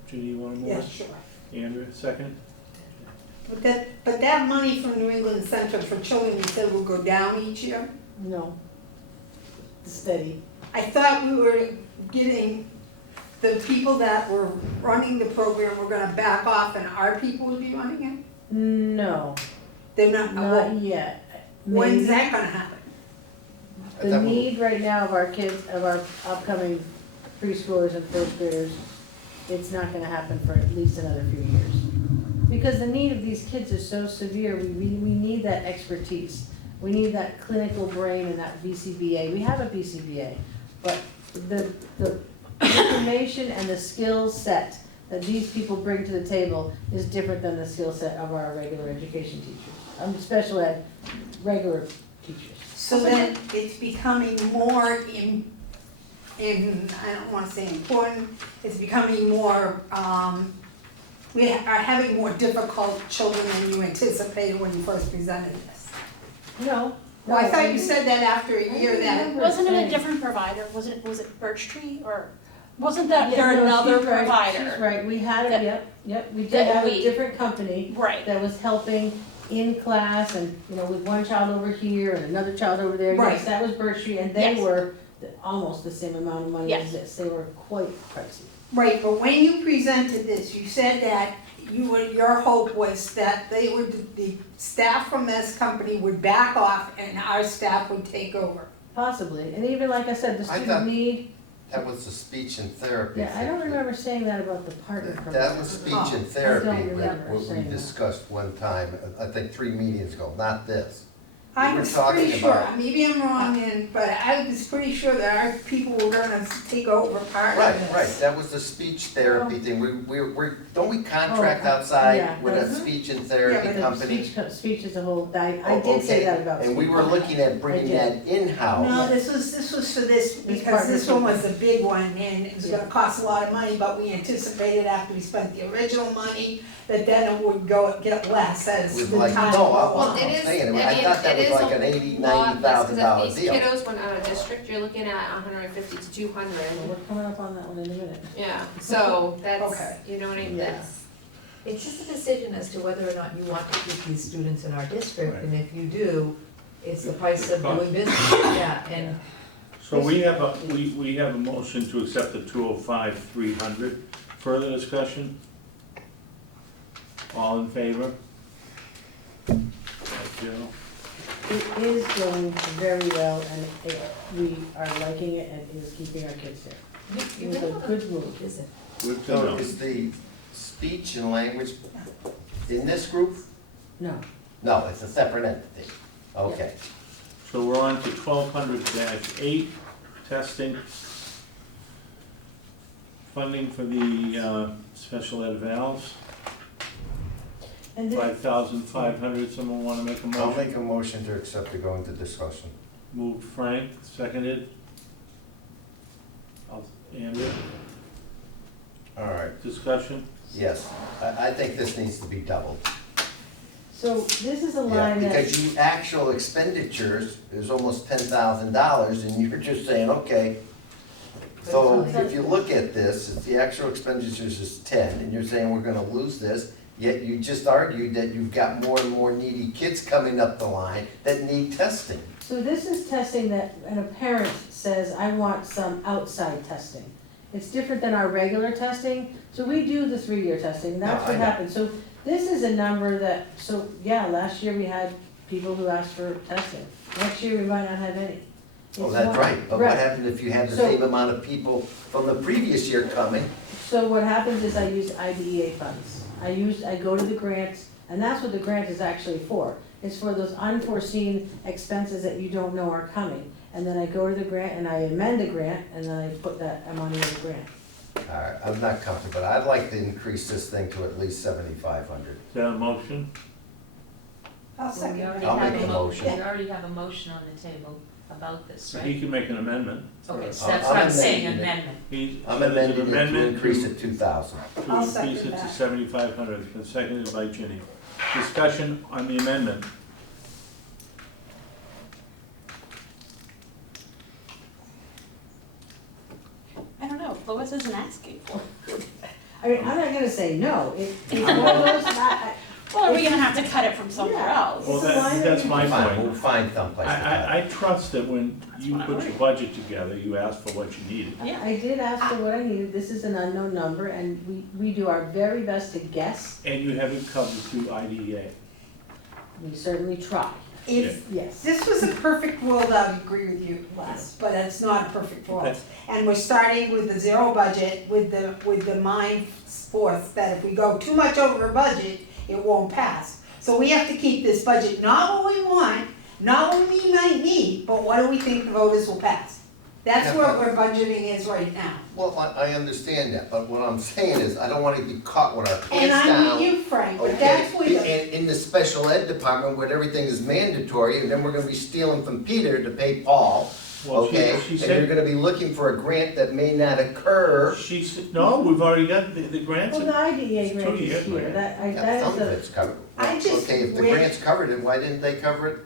Judy, you wanna move yeah, it? sure. Andrew, second? But that money from New England Center for Children, you said will go down each year? No. Steady. I thought we were getting, the people that were running the program were gonna back off and our people would be running it? No, They're not, not well, yet. when's Maybe. that gonna happen? The need right now of our kids, of our upcoming preschoolers and first graders, it's not gonna happen for at least another few years. Because the need of these kids is so severe, we need that expertise. We need that clinical brain and that BCBA. We have a BCBA, but the information and the skill set that these people bring to the table is different than the skill set of our regular education teachers. Special ed, regular teachers. So then it's becoming more in, I don't wanna say important, it's becoming more, we are having more difficult children than you anticipated when you first presented this. No, Well, I thought you said that after a year that, Wasn't it a different provider? Was it Birch Tree or, wasn't that Yeah, there no, another she's right, provider? She's right, we had That- it, yep, we did that have a we- different company Right, that was helping in class and, you know, with one child over here and another child over there. Right. Yes, that was Birch Tree, and they Yes. were almost the same amount of money as Yes. this, they were quite pricey. right, but when you presented this, you said that your hope was that the staff from this company would back off and our staff would take over. Possibly, and even like I said, the I student thought- need, That was the speech and therapy. yeah, I don't thing. remember saying that about the partner program. That was speech and I therapy, don't remember what we saying that. discussed one time, I think 3 meetings ago, not this. I We were was talking pretty sure, about- maybe I'm wrong, but I was pretty sure that our people were gonna take over part Right, of this. right, that was the speech therapy thing, don't we contract Oh, yeah, outside with a mhm. speech and Yeah, therapy but the company? Speech is a whole, I Oh, did say okay. that about. And we speech. were looking at bringing I that in-house. No, this was for this, because this one was a big one, and it was gonna cost a lot of money, but we anticipated after we spent the original money, that then it would get less as With the like, time no, goes Well, on. it I'm is, saying, I mean, I thought that it was is like an a $80,000, lot less, cause $90,000 if these deal. kiddos went out of district, you're looking at 150 to 200. Well, we're coming up on that one in a minute. Yeah, so that's, Okay. you know what I mean, Yeah. that's, It's just a decision as to whether or not you want to keep these students in our district, Right. and if you do, it's the price of Cost. doing business, yeah, and So we have a motion to accept the 205,300. Further discussion? All in favor? Thank you. It is going very well, and we are liking it, and it is keeping our kids there. you It was a good move. is it? Good to So know. is the speech and language in this group? No, No, it's a separate entity, okay. So we're on to 1200-8, testing. Funding for the special ed valves, and this, 5,500. Someone want to make a I'll motion? make a motion to accept to go into discussion. Moved Frank, seconded. Andrew, All right, discussion? yes, I think this needs to be doubled. so this is a Yeah, line that, because you actual expenditures is almost $10,000 and you're just saying, okay. So if you look at this, if the actual expenditures is 10 and you're saying we're gonna lose this, yet you just argued that you've got more and more needy kids coming up the line that need testing. so this is testing that, and a parent says, I want some outside testing. It's different than our regular testing, so we do the 3-year testing, that's No, I what know. happens. So this is a number that, so, yeah, last year we had people who asked for testing. Next year, we might not have any. Oh, It's that's one- right, but what right. happened if you had the So- same amount of people from the previous year coming? So what happens is I use IDEA funds. I go to the grants, and that's what the grant is actually for. It's for those unforeseen expenses that you don't know are coming. And then I go to the grant and I amend the grant, and then I put that money in the grant. All right, I'm not comfortable, I'd like to increase this thing to at least 7,500. Is that a motion? I'll Well, second we that. already I'll have make a mo- motion. We already have a motion on the table about this, So right? he can make an amendment. Okay, so I'm that's what I'm saying, amending it. amendment. He's, I'm there's an amending it to amendment increase it 2,000. To I'll increase second it to that. 7,500, it's been seconded by Ginny. Discussion on the amendment. I don't know, Lois isn't asking for it. I mean, I'm not gonna say no. It's one of those, Well, are we gonna have to cut it from somewhere Yeah. else? Well, It's a line that's that my Fine, we'll point. find someplace to cut it. I trust that when you what I'm put your worried. budget together, you ask for what you needed. Yeah. I did ask for what I needed. This is an unknown number, and we do our very best to guess. And you have it covered through IDEA. We certainly try, If yes. this was a perfect world, I'd agree with you, Les, but it's not a perfect world. Okay. And we're starting with the zero budget, with the mind force that if we go too much over a budget, it won't pass. So we have to keep this budget not what we want, not what we might need, but what do we think the voters will pass? That's Yeah, what but- we're budgeting is right now. Well, I understand that, but what I'm saying is, I don't wanna be caught with our And pants I down. mean you, Frank, but Okay, that's where the, in the special ed department where everything is mandatory, and then we're gonna be stealing from Peter to pay Paul, Well, okay? she And you're said, gonna be looking for a grant that may not occur. she said, no, we've already got the grants. Well, the IDEA grant Two is years, here, right? that Yeah, is some of the, it's covered. I just Okay, if the wish- grant's covered it, why didn't they cover it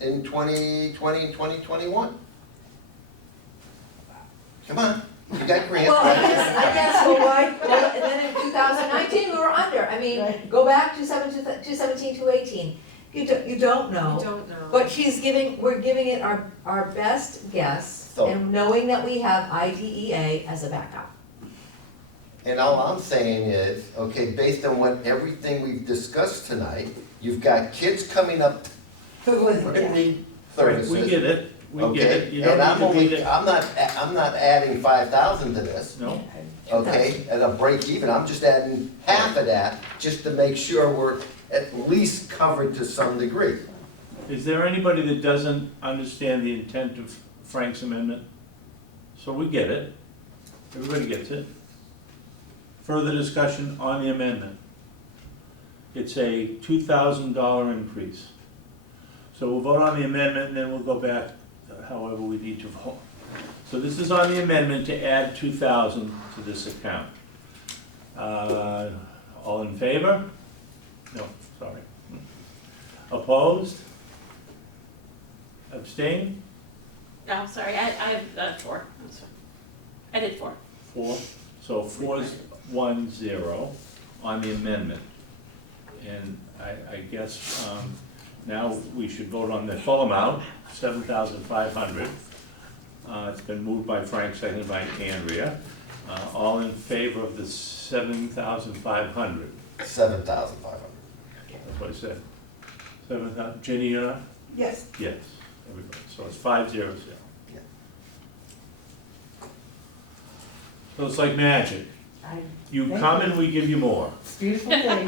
in 2020 and 2021. Come on, you got grants, Well, I right? guess, well, why, well, and then in 2019, we were under, I mean, Right. go back to 2017, 2018, you don't know. We don't know. But we're giving it our best guess, So- and knowing that we have IDEA as a backup. And all I'm saying is, okay, based on everything we've discussed tonight, you've got kids coming up Who was that it? need Right, services. we get it, we get Okay, it, you and I'm don't need to be only, I'm not adding 5,000 to this, no, okay, at a break even, I'm just adding half of that, just to make sure we're at least covered to some degree. is there anybody that doesn't understand the intent of Frank's amendment? So we get it, everybody gets it. Further discussion on the amendment. It's a $2,000 increase. So we'll vote on the amendment and then we'll go back however we need to vote. So this is on the amendment to add 2,000 to this account. All in favor? No, sorry. Opposed? Abstain? Oh, sorry, I have 4. I'm sorry. I did 4. 4. So 4-1-0 on the amendment. And I guess now we should vote on the full amount, 7,500. It's been moved by Frank, seconded by Andrea. All in favor of the 7,500? 7,500. That's what I said. 7,000, Jenny, you're not? Yes. Yes, everybody, so it's 5-0-0. Yeah. So it's like magic. You Thank come you. and we give you more. It's a beautiful thing.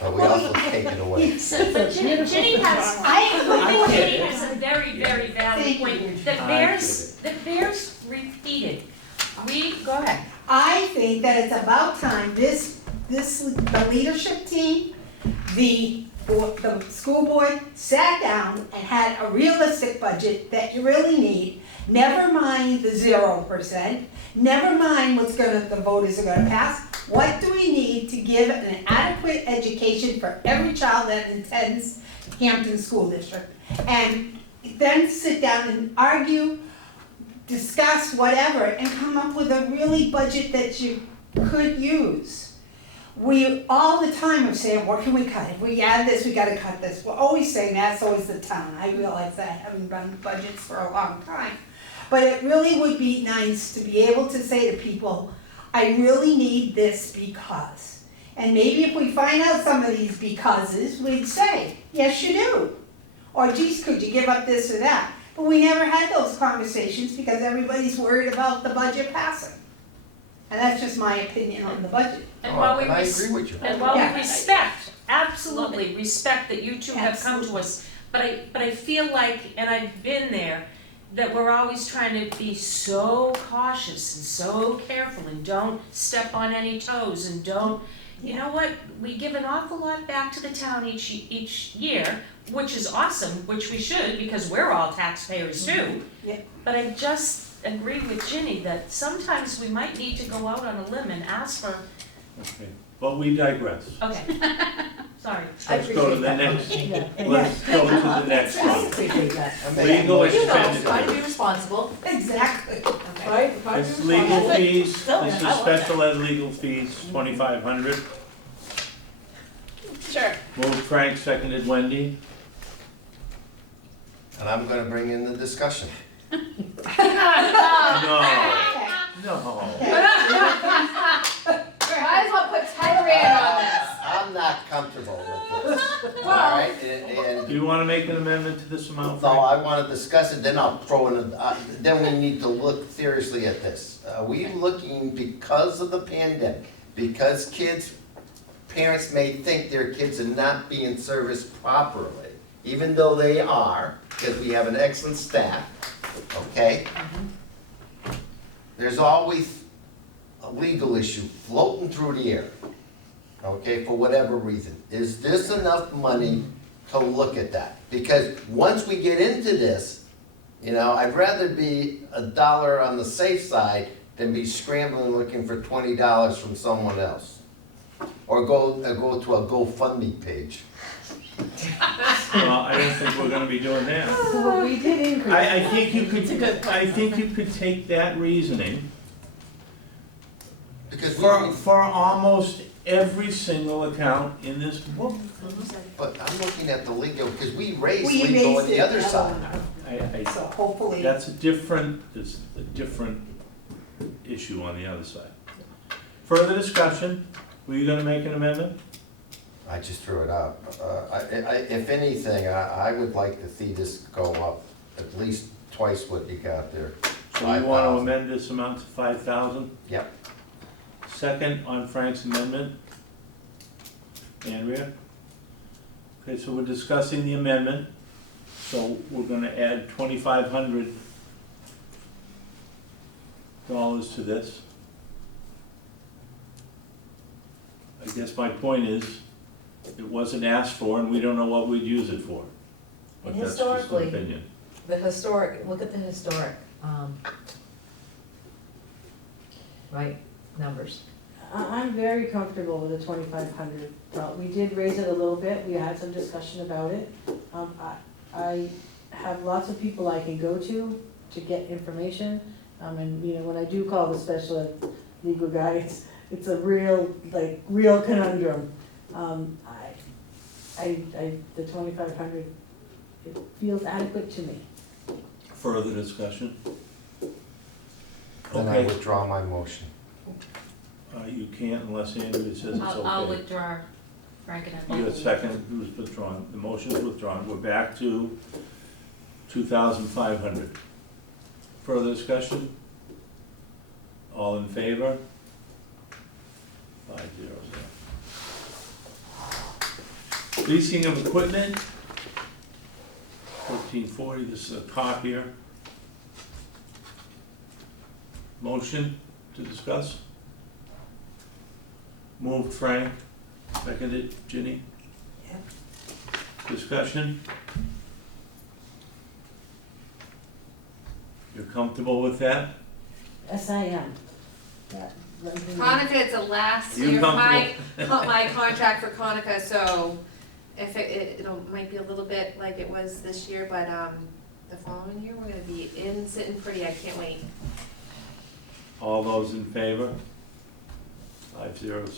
But we also take it away. But Ginny has, I get Ginny it. has a very, very valid Thank you. point that I bears repeated. Go ahead. I think that it's about time the leadership team, the school board sat down and had a realistic budget that you really need. Never mind the 0%, never mind the voters are gonna pass. What do we need to give an adequate education for every child that attends Hampton School District? And then sit down and argue, discuss whatever, and come up with a really budget that you could use. We all the time are saying, what can we cut? If we add this, we gotta cut this. We're always saying that's always the town. I realize that, having run budgets for a long time. But it really would be nice to be able to say to people, I really need this because. And maybe if we find out some of these becauses, we'd say, yes, you do. Or geez, could you give up this or that? But we never had those conversations because everybody's worried about the budget passing. And that's just my opinion on the budget. And while we And I agree with you. And while Yeah. we respect, absolutely respect that you two have come to Absolutely. us, but I feel like, and I've been there, that we're always trying to be so cautious and so careful and don't step on any toes and don't, you know what, we give an awful lot back to the town each year, which is awesome, which we should, because we're all taxpayers too. Yeah. But I just agree with Ginny that sometimes we might need to go out on a limb and ask for, Okay, but we digress. okay, sorry. I Let's go to the appreciate that. next, Yeah. let's go to the next I one. appreciate that. Legal You know, trying to expenditure. be responsible, Exactly. right? Trying to It's be legal responsible. fees, Still, this is I like special ed legal fees, 2,500. Sure. Moved Frank, seconded Wendy. And I'm gonna bring in the discussion. No, no. Might as well put 10 grand on this. I'm not comfortable with this, all right? And Do you want to make an amendment to this amount, so Frank? I wanna discuss it, then I'll throw in, then we need to look seriously at this. Are we looking, because of the pandemic, because parents may think their kids are not being serviced properly, even though they are, because we have an excellent staff, okay? There's always a legal issue floating through the air, okay, for whatever reason. Is this enough money to look at that? Because once we get into this, you know, I'd rather be $1 on the safe side than be scrambling looking for $20 from someone else. Or go to a GoFundMe page. Well, I don't think we're gonna be doing that. So we did increase. I think you could, It's a good point. I think you could take that reasoning Because for almost every single account in this book. but I'm looking at the legal, because we raised We legal raised on the it, other side. So hopefully. That's there's a different issue on the other side. Further discussion, were you gonna make an amendment? I just threw it out. If anything, I would like to see this go up at least twice what you got there. So you wanna 5,000. amend this amount to 5,000? Yep. Second on Frank's amendment? Andrea? Okay, so we're discussing the amendment, so we're gonna add $2,500 to this. I guess my point is, it wasn't asked for and we don't know what we'd use it for. But And that's just an historically- opinion. The historic, look at the historic, right, numbers. I'm very comfortable with the 2,500. We did raise it a little bit, we had some discussion about it. I have lots of people I can go to get information. And, you know, when I do call the special ed legal guy, it's a real conundrum. The 2,500, it feels adequate to me. Further discussion? Then I Okay, withdraw my motion. you can't unless Andrea says it's I'll okay. withdraw, Frank and I. You got second, who's withdrawn, the motion's withdrawn, we're back to 2,500. Further discussion? All in favor? 500. Leasing of equipment, 1440, this is a copier. Motion to discuss? Moved Frank, seconded Ginny. Yep. Discussion? You're comfortable with that? SIM. That runs in there. Conica, it's the last You year of my, comfortable? my contract for Conica, so if it'll, might be a little bit like it was this year, but, the following year, we're gonna be sitting pretty, I can't wait. All those in favor? 500.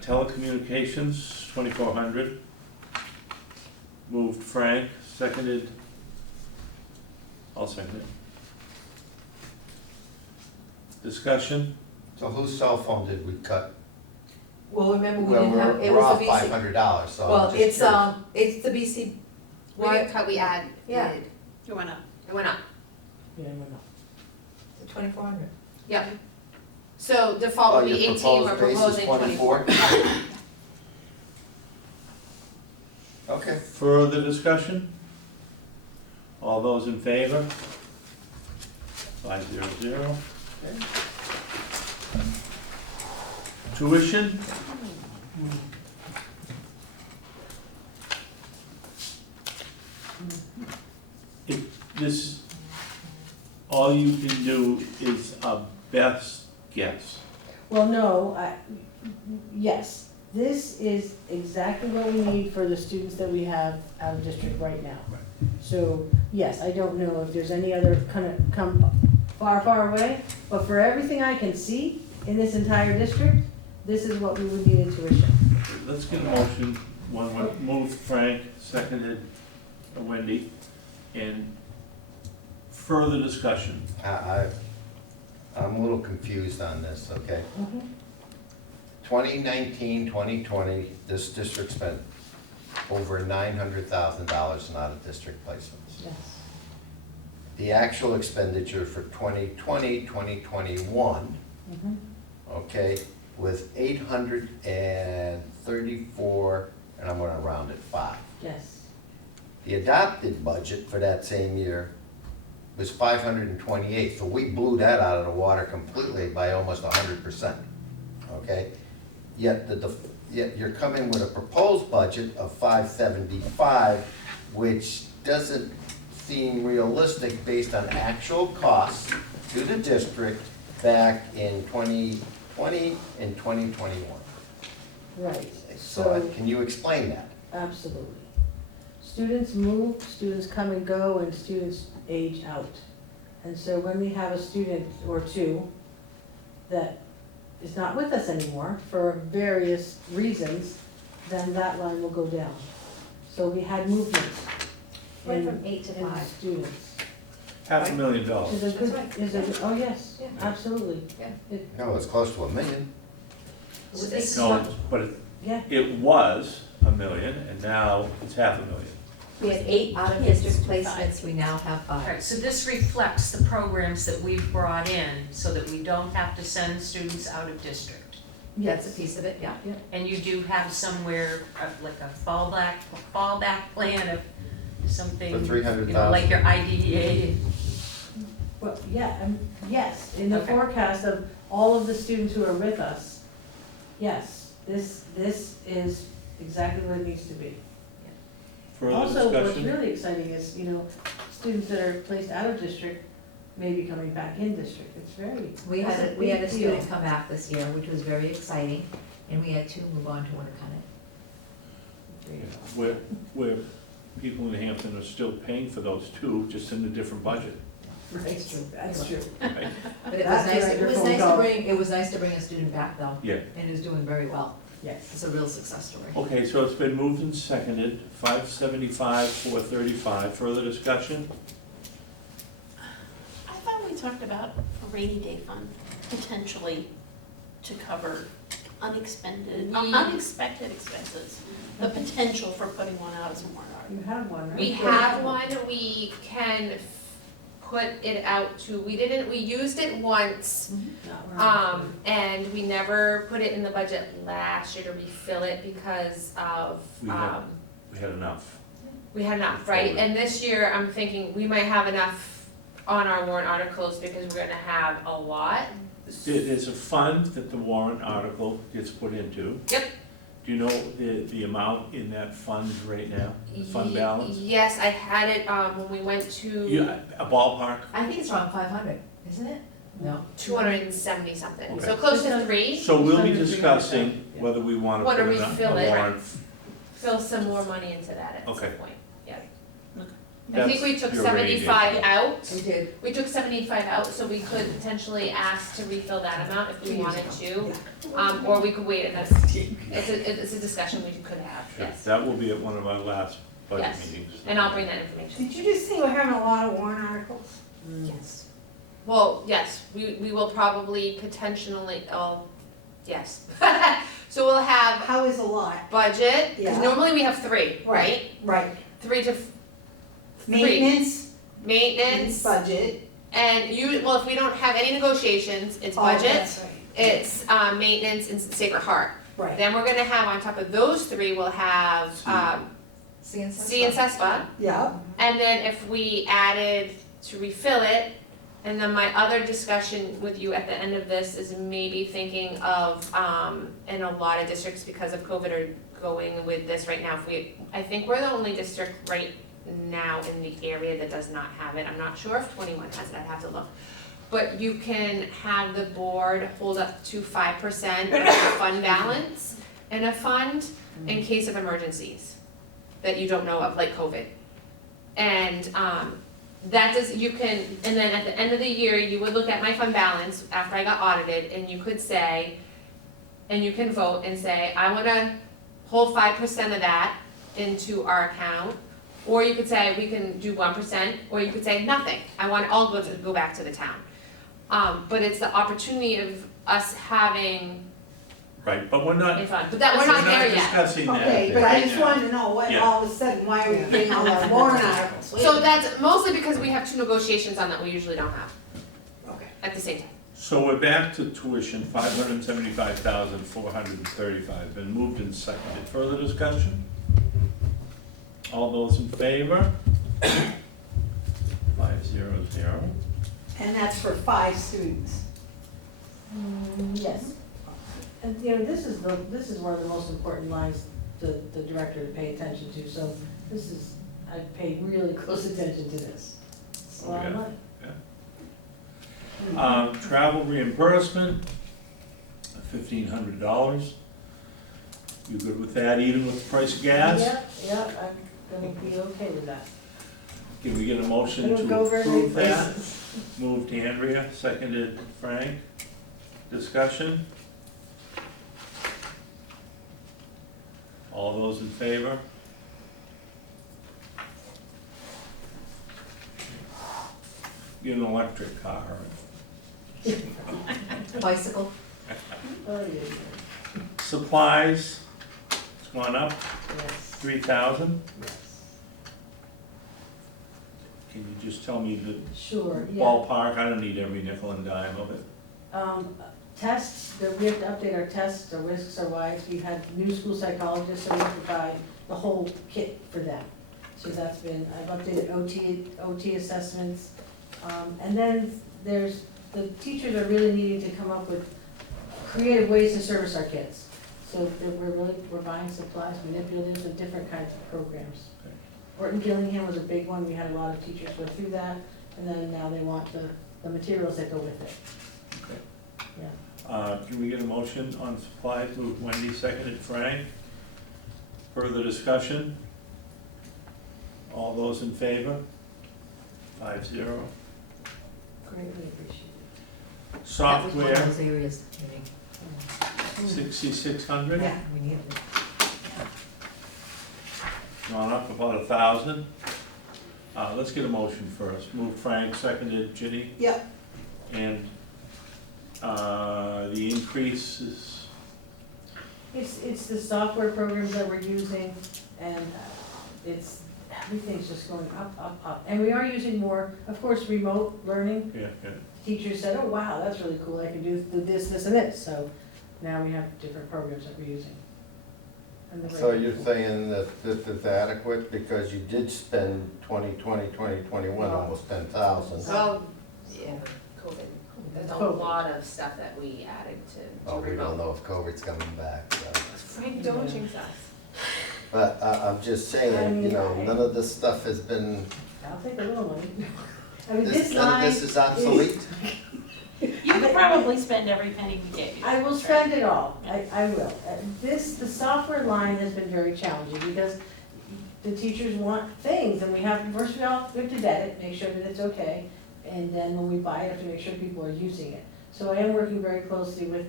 Telecommunications, 2,400. Moved Frank, seconded. I'll second it. Discussion? So whose cell phone did we cut? Well, remember, we Well, didn't have, it we're was off the BC. $500, so Well, I'm just it's, curious. it's the BC. We got cut, we added. Yeah. You went up. It went up. Yeah, no. The 2,400. Yep. So default Oh, would be your 18, we're proposed base is proposing 24. 24? Okay. Further discussion? All those in favor? 500. Tuition? If this, all you can do is a best guess. Well, no, yes, this is exactly what we need for the students that we have out of district right now. So, yes, I don't know if there's any other kind of come far, far away, but for everything I can see in this entire district, this is what we would need in tuition. Let's get a motion, moved Frank, seconded Wendy, and further discussion. I'm a little confused on this, okay? 2019, 2020, this district spent over $900,000 in out-of-district placements. Yes. The actual expenditure for 2020, 2021, okay, was 834, and I'm gonna round it 5. Yes. The adopted budget for that same year was 528, so we blew that out of the water completely by almost 100%, okay? Yet yet you're coming with a proposed budget of 575, which doesn't seem realistic based on actual costs to the district back in 2020 and 2021. Right, So can you explain that? absolutely. Students move, students come and go, and students age out. And so when we have a student or two that is not with us anymore for various reasons, then that line will go down. So we had movement Went in, from 8 to in 5. students. $500,000. Is a good, That's is a, oh, yes, Yeah. absolutely. No, it's close to $1 million. So this is No, not- it's- but Yeah, it was $1 million, and now it's $500,000. We had 8 out-of-district placements, we now have 5. Right, so this reflects the programs that we've brought in, so that we don't have to send students out of district. That's a yes. piece of it, yeah. And you do have somewhere, like a fallback plan of something, For $300,000. you know, like your IDEA. Well, yeah, yes, in the Okay. forecast of all of the students who are with us, yes, this is exactly what it needs to be. Further Also, what's discussion? really exciting is, you know, students that are placed out of district may be coming back in district, it's very, We had that's a, we had a big student deal. come back this year, which was very exciting, and we had 2 move on to Winnicott. Where people in Hampton are still paying for those two, just in a different budget. That's true. That's true. Right? But it was That's nice, right, it your was phone nice to call. bring, it was nice to bring a student back though, Yeah. and who's doing very well. Yes. It's a real success story. Okay, so it's been moved and seconded, 575, 435, further discussion? I thought we talked about a rainy day fund potentially to cover unexpected expenses. The potential for putting one out as a warrant article. You have one, right? We have one, we can put it out to, we used it once, Not wrong. and we never put it in the budget last year to refill it because of, We had- We had enough. we had enough, right? Forward. And this year, I'm thinking we might have enough on our warrant articles because we're gonna have a lot. There's a fund that the warrant article gets put into. Yep. Do you know the amount in that fund right now, the fund balance? Yes, I had it, when we went to A ballpark? I think it's around 500, isn't it? No. 270 something, Okay. so close to 3. So we'll be 600, discussing yeah. whether we want to Wanna put a refill it. warrant. Fill some more money into that at some Okay. point, yeah. I think we took That's your rainy day 75 fund. out. We did. We took 75 out, so we could potentially ask to refill that amount if we wanted to. Or we could wait, and that's, it's a discussion we could have, Sure. yes. That will be at one of our last budget Yes. meetings. And I'll bring that information. Did you just say we're having a lot of warrant articles? Yes. Well, yes, we will probably potentially, yes. So we'll have How is a lot? budget, because Yeah. normally we have 3, right? Right. 3 to 3. Maintenance, Maintenance, budget. and well, if we don't have any negotiations, it's Oh, budget, that's right. it's maintenance and Sacred Heart. Right. Then we're gonna have, on top of those 3, we'll have C and CESPA. Yeah. And then if we added to refill it, and then my other discussion with you at the end of this is maybe thinking of, in a lot of districts because of COVID are going with this right now. I think we're the only district right now in the area that does not have it. I'm not sure if 21 has it, I'd have to look. But you can have the board hold up to 5% of the fund balance in a fund in case of emergencies that you don't know of, like COVID. And that does, you can, and then at the end of the year, you would look at my fund balance after I got audited, and you could say, and you can vote and say, I wanna hold 5% of that into our account, or you could say, we can do 1%, or you could say, nothing, I want it all go back to the town. But it's the opportunity of us having Right, but we're not, a fund, but that, we're not there yet. discussing that Okay, but right I just now. wanted to know what, Yeah. all of a sudden, why are we getting all our warrant articles? So that's mostly because we have 2 negotiations on that we usually don't have Okay. at the same time. So we're back to tuition, $575,435, been moved and seconded. Further discussion? All those in favor? 500. And that's for 5 students. Yes. And, you know, this is one of the most important lines the director to pay attention to, so this is, I paid really close attention to this. It's a lot of Yeah. money. Travel reimbursement, $1,500. You good with that, even with the price of gas? Yeah, I'm gonna be okay with that. Can we get a motion It'll to go very many approve that? places. Moved Andrea, seconded Frank. Discussion? All those in favor? Get an electric car. Bicycle, Oh, yeah, Supplies, it's gone up yes, 3,000. yes. Can you just tell me the Sure, yeah. ballpark? I don't need every nickel and dime of it. Tests, we have to update our tests, our risks, our whys. We've had new school psychologists, so we provide the whole kit for them. So that's been, I've updated OT assessments. And then the teachers are really needing to come up with creative ways to service our kids. So we're buying supplies, manipulatives, and different kinds of programs. Okay. Orton Gillingham was a big one. We had a lot of teachers go through that. And then now they want the materials that go with it. Okay. Yeah. Can we get a motion on supplies? Moved Wendy, seconded Frank. Further discussion? All those in favor? 5-0. Greatly appreciated. that was one Software, of those areas, maybe. 6,600. Yeah, we needed it. Gone up about 1,000. Let's get a motion first. Moved Frank, seconded Ginny. Yep. And the increase is, It's the software programs that we're using, and everything's just going up. And we are using more, of course, remote learning. yeah. Teachers said, oh, wow, that's really cool, I can do this, this, and this. So now we have different programs that we're using. And the So rate- you're saying that this is adequate because you did spend 2021, almost 10,000? Well, yeah, COVID, there's a COVID. lot of stuff that we added to Oh, we don't remote. know if COVID's coming back, so. Frank, don't jinx us. But I'm just saying, you know, none of this stuff has been, I'll take a little money. I mean, none this of line, this is obsolete? You could probably spend every penny we gave you. I will spend it all, I will. The software line has been very challenging because the teachers want things and first we have to vet it, make sure that it's okay. And then when we buy it, we have to make sure people are using it. So I am working very closely with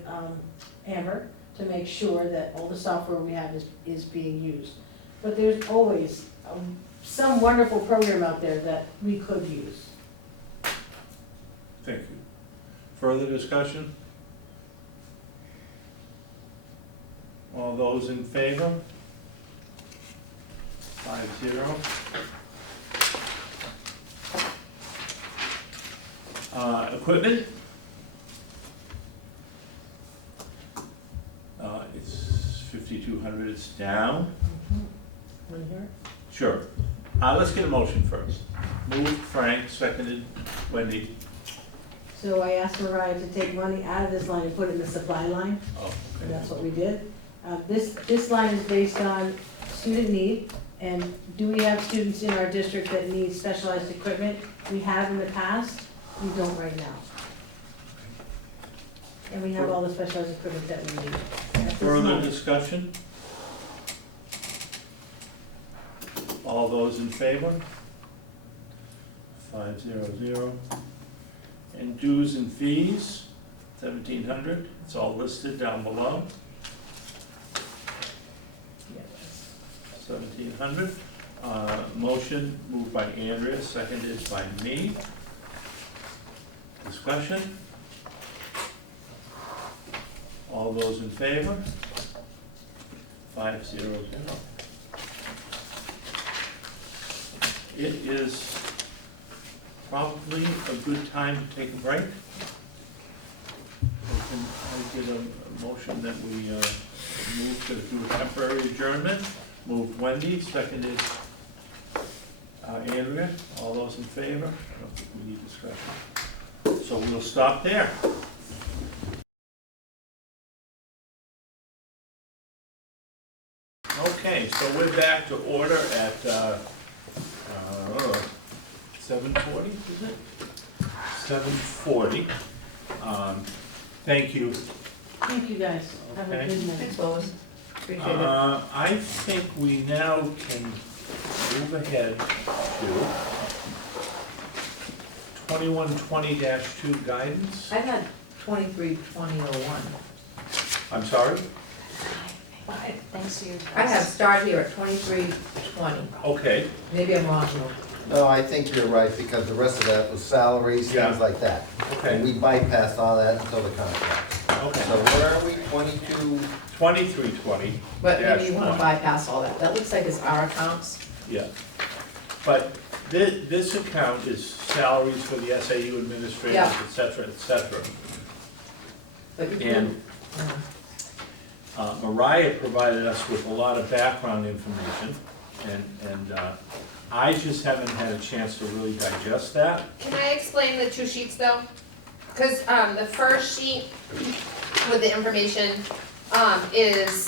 Amber to make sure that all the software we have is being used. But there's always some wonderful program out there that we could use. Thank you. Further discussion? All those in favor? 5-0. Equipment? It's 5,200, it's down. Want to hear it? Sure. Let's get a motion first. Moved Frank, seconded Wendy. So I asked Mariah to take money out of this line and put it in the supply line, Oh, and that's okay. what we did. This line is based on student need, and do we have students in our district that need specialized equipment? We have in the past, we don't right now. And we have all the specialized equipment that we need. at this Further moment. discussion? All those in favor? 5-0. And dues and fees, 1,700, it's all listed down below, Yes. 1,700. Motion moved by Andrea, seconded by me. Discussion? All those in favor? 5-0. It is probably a good time to take a break. I get a motion that we move to do a temporary adjournment. Moved Wendy, seconded Andrea. All those in favor? I don't think we need discussion. So we'll stop there. Okay, so we're back to order at 7:40, is it? 7:40. Thank you. Thank you guys, have a Okay. good night. Thanks, Lois. Appreciate it. I think we now can move ahead to 2120-2 guidance. I had 23-2001. I'm sorry? Thanks for your. I have start here at 23-20. Okay, Maybe I'm wrong, though. No, I think you're right, because the rest of that was salaries, Yeah. things like that. And okay, we bypassed all that until the contract. So okay. where are we, 22? 2320. But maybe you wanna -1. bypass all that. That looks like it's our accounts. Yeah. But this account is salaries for the SAU administrators, Yeah. et cetera, et cetera. But you And Mariah provided us with a lot of background information, and I just haven't had a chance to really digest that. Can I explain the two sheets though? Cause, the first sheet with the information, is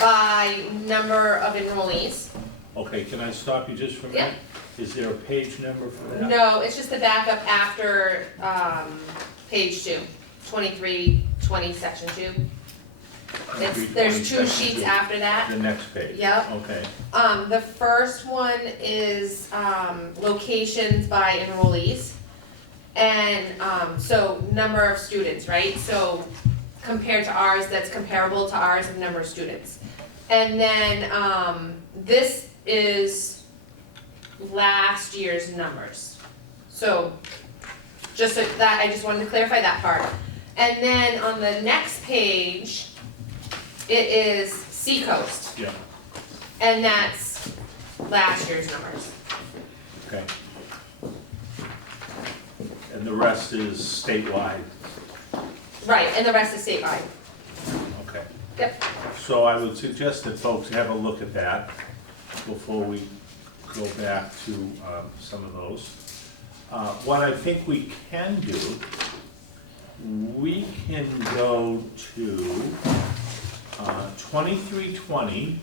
by number of enrollees. Okay, can I stop you just for a minute? Is there a page number for that? No, it's just the backup after, page 2, 2320 section 2. There's two sheets after that. The next page? Yep. Okay, The first one is, locations by enrollees. And, so number of students, right? So compared to ours, that's comparable to ours in number of students. And then, this is last year's numbers. So, just so that, I just wanted to clarify that part. And then on the next page, it is Seacoast, yeah, and that's last year's numbers. okay. And the rest is statewide, Right, and the rest is statewide. okay. Yep. So I would suggest that folks have a look at that before we go back to some of those. What I think we can do, we can go to 2320-5.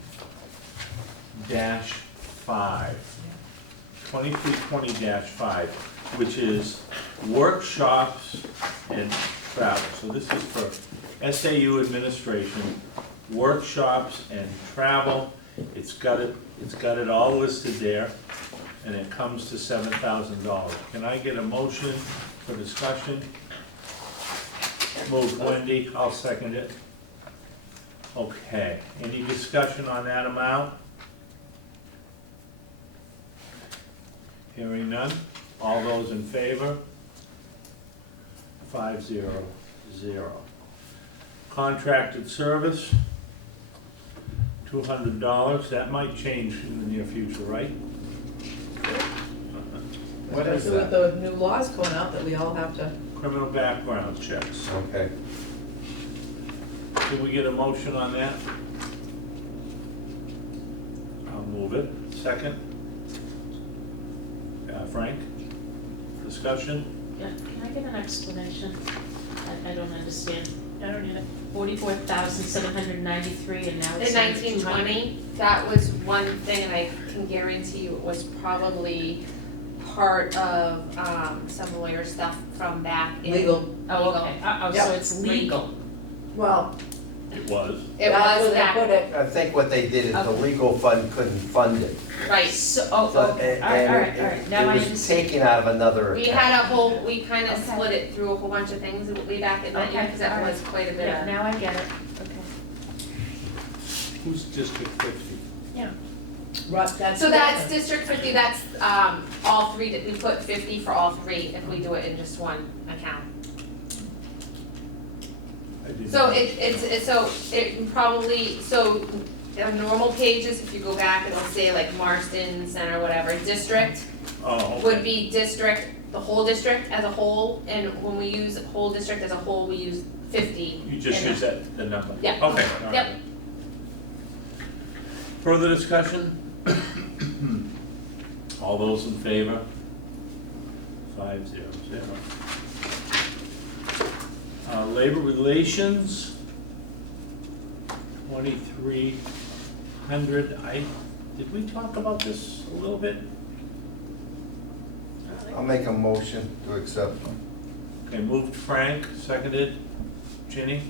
2320-5, which is workshops and travel. So this is for SAU administration, workshops and travel. It's got it all listed there, and it comes to $7,000. Can I get a motion for discussion? Moved Wendy, I'll second it. Okay, any discussion on that amount? Hearing none, all those in favor? 500. Contracted service, $200, that might change in the near future, right? What is Especially with that? the new laws going out that we all have to. Criminal background checks. Okay. Can we get a motion on that? I'll move it. Second? Frank? Discussion? Yeah, can I get an explanation? I don't understand. I don't need it. 44,793 and now it's In 200. 1920, that was one thing, and I can guarantee you it was probably part of, some lawyer stuff from back in. Legal. Oh, okay. So Yep. it's legal. Well, It was. It that's was where they back, put it. I think what they did is the legal fund couldn't fund it. right. So, So- okay, all and right. Now I It was understand. taken out of another We account. had a whole, we kind of Okay. split it through a whole bunch of things way back in that year, Okay, because that alright. was quite a bit Yeah, of. now I get it. Okay. Who's District 50? So that's District 50, that's, all three, we put 50 for all three if we do it in just one account. I didn't. So it probably, so on normal pages, if you go back, it'll say like Marston Center, whatever, district Oh, would okay. be district, the whole district as a whole, and when we use whole district as a whole, we use 50. You just in use that, the number? Yeah. Okay, all right. Yep. Further discussion? All those in favor? 500. Labor relations, 2,300. Did we talk about this a little bit? I'll make a motion to accept. Okay, moved Frank, seconded Ginny.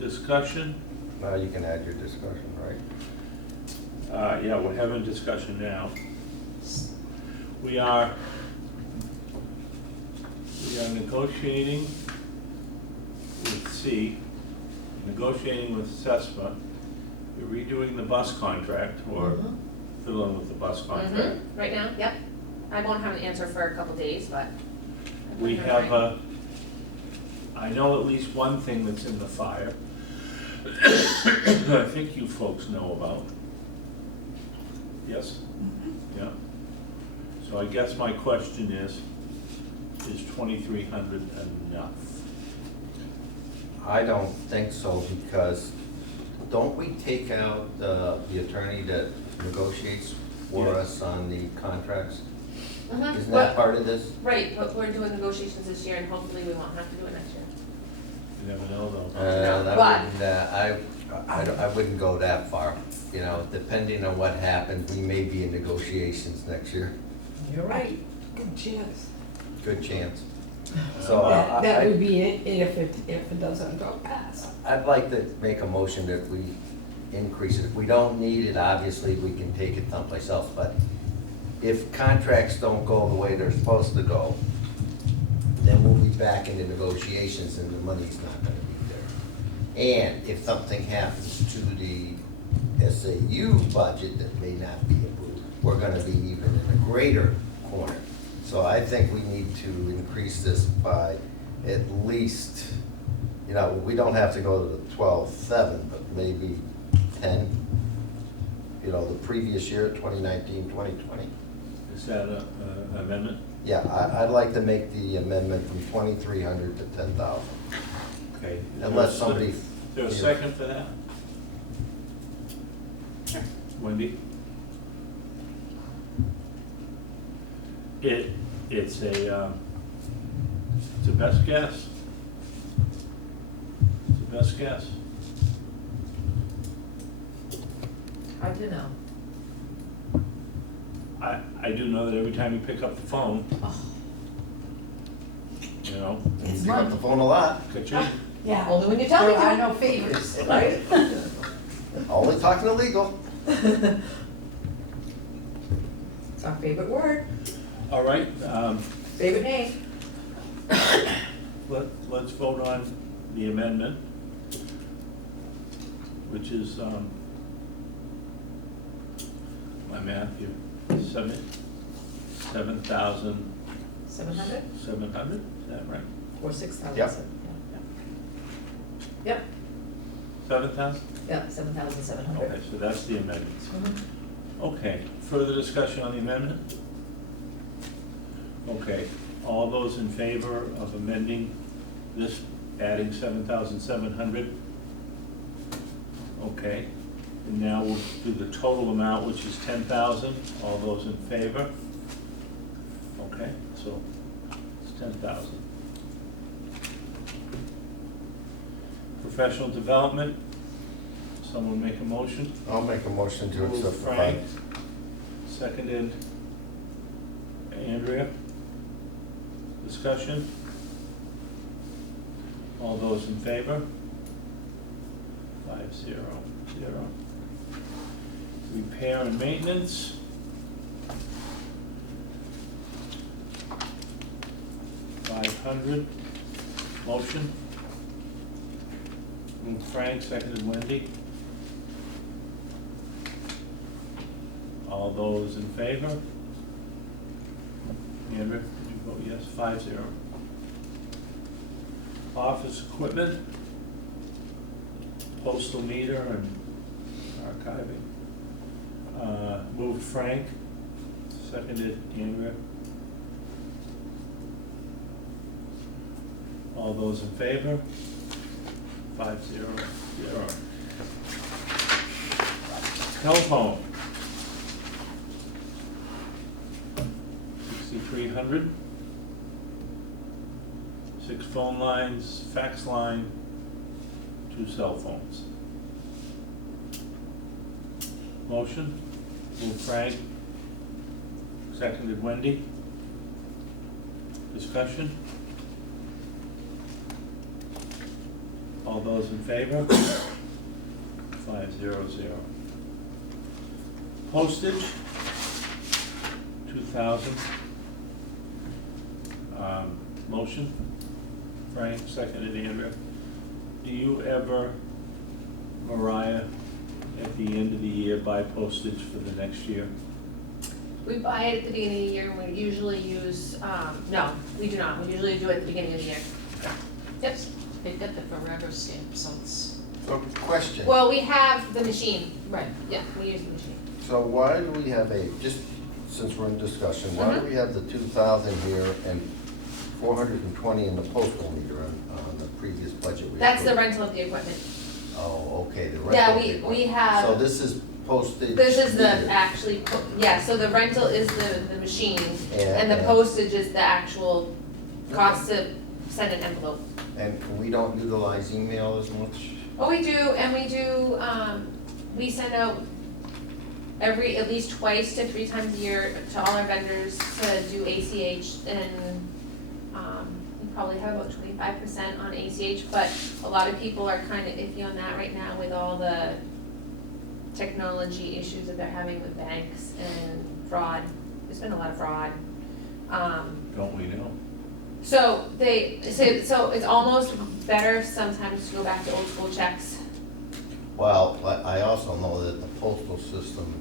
Discussion? Now you can add your discussion, right? Yeah, we're having discussion now. We are negotiating with negotiating with CESPA. You're redoing the bus contract, or fiddling with the bus contract. Right now, yep. I won't have an answer for a couple days, but. We have I know at least one thing that's in the fire. I think you folks know about. Yes? Yeah. So I guess my question is 2,300 enough? I don't think so, because don't we take out the attorney that negotiates for Yeah. us on the contracts? Isn't But- that part of this? Right, but we're doing negotiations this year and hopefully we won't have to do it next year. You never know though. That But- wouldn't, I wouldn't go that far. You know, depending on what happens, we may be in negotiations next year. You're right. Good chance. Good chance. So That would be it if it doesn't go past. I'd like to make a motion that we increase it. If we don't need it, obviously, we can take it someplace else, but if contracts don't go the way they're supposed to go, then we'll be back into negotiations and the money's not gonna be there. And if something happens to the SAU budget that may not be approved, we're gonna be even in a greater corner. So I think we need to increase this by at least, you know, we don't have to go to the 12.7, but maybe 10. You know, the previous year, 2019, 2020. Is that an amendment? Yeah, I'd like to make the amendment from 2,300 to 10,000. Okay. Unless somebody. Is there a second for that? Wendy? It's a best guess. It's a best guess. Hard to know. I do know that every time you pick up the phone, you know, You pick up the phone a lot. ka-ching. Yeah. Only when you tell me There are to. no favors. Right? Only talking illegal. It's our favorite word, All right, favorite name. let's vote on the amendment, which is, my math here, 7,700, 700 is that right? or 6,000? Yep. Yep, 7,000? yeah, 7,700. Okay, so that's the amendments. Mhm. Okay, further discussion on the amendment? Okay, all those in favor of amending this, adding 7,700? Okay, and now we'll do the total amount, which is 10,000. All those in favor? Okay, so it's 10,000. Professional development, someone make a motion? I'll make a motion to Moved accept the Frank, fund. seconded Andrea. Discussion? All those in favor? 5-0. Repair and maintenance. $500. Motion? Moved Frank, seconded Wendy. All those in favor? Andrew, did you vote yes? 5-0. Office equipment, postal meter and archiving. Moved Frank, seconded Andrea. All those in favor? 5-0. Telephone. 6,300. 6 phone lines, fax line, 2 cell phones. Motion, moved Frank, seconded Wendy. Discussion? All those in favor? 500. Postage, 2,000. Motion, Frank, seconded Andrea. Do you ever, Mariah, at the end of the year, buy postage for the next year? We buy it at the beginning of the year, and we usually use, no, we do not, we usually do it at the beginning of the year. Yep, They've got the forever stamp, so it's. So, question. well, we have the machine, Right. yeah, we use the machine. So why do we have just since we're in discussion, why do we have the 2,000 here and 420 in the postal meter on the previous budget? That's the rental of the equipment. Oh, okay, the rental. Yeah, of the we equipment. have. So this is postage. This is the meter. actually, yeah, so the rental is the machine, and the And- postage is the actual cost to send an envelope. And we don't utilize email as much? Oh, we do, and we do, we send out at least twice to 3 times a year to all our vendors to do ACH, and, we probably have about 25% on ACH, but a lot of people are kind of iffy on that right now with all the technology issues that they're having with banks and fraud. There's been a lot of fraud. Don't we know? So they say, so it's almost better sometimes to go back to old school checks. Well, but I also know that the postal system.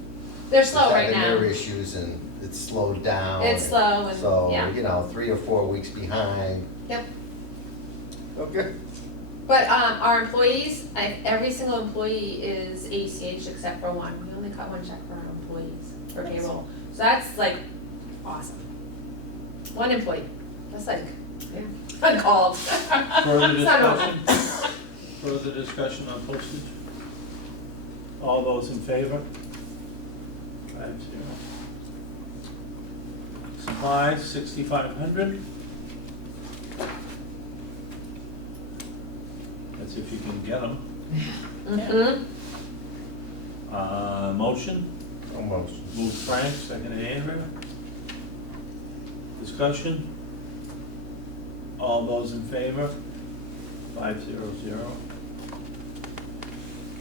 They're slow is right having now. their issues and it's slowed down. It's slow and, So, yeah. you know, 3 or 4 weeks behind. Yep. Okay. But our employees, every single employee is ACH except for one. We only cut 1 check for our employees for payroll. So that's like awesome. 1 employee. That's like, yeah, uncalled. Further It's not normal. discussion? Further discussion on postage? All those in favor? 500. Supplies, 6,500. That's if you can get them. Mm-hmm. Almost. Motion, move Frank, second Andrea. Discussion? All those in favor? 500.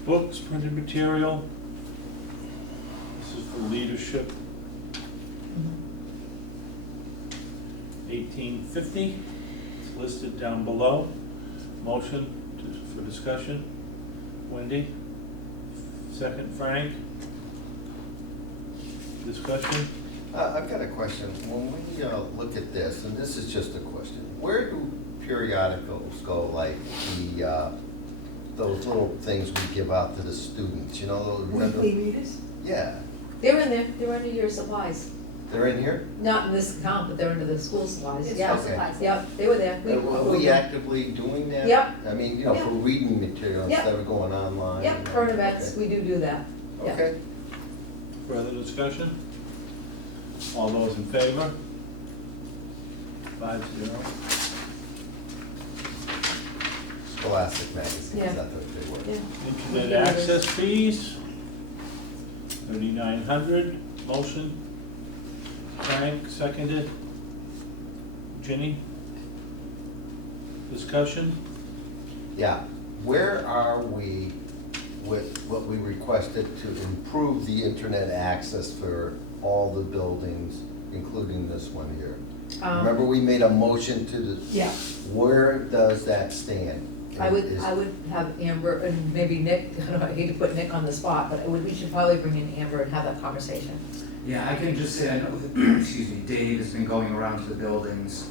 Books, printed material. This is for leadership. 1850, it's listed down below. Motion for discussion. Wendy? Second, Frank? Discussion? I've got a question. When we look at this, and this is just a question, where do periodicals go, like those little things we give out to the students, you know, those, remember? Weekly readers? Yeah, They're in there, they're under your supplies, they're in here? not in this account, but they're under the school supplies, It's yeah. school supplies. Yep, they were there. Are we actively doing that? Yep. I mean, you know, for reading material Yep. instead of going online? Yep, current events, we do that, yeah. Okay. Further discussion? All those in favor? 500. Scholastic magazines, Yeah. that's what they were. Yeah. Internet access fees, 3,900. Motion. Frank, seconded. Ginny? Discussion? Yeah, where are we with what we requested to improve the internet access for all the buildings, including this one here? Remember, we made a motion to the, Yeah, where does that stand? I would Is- have Amber and maybe Nick, I don't know, I hate to put Nick on the spot, but we should probably bring in Amber and have that conversation. Yeah, I can just say, I know, that, excuse me, Dave has been going around to the buildings.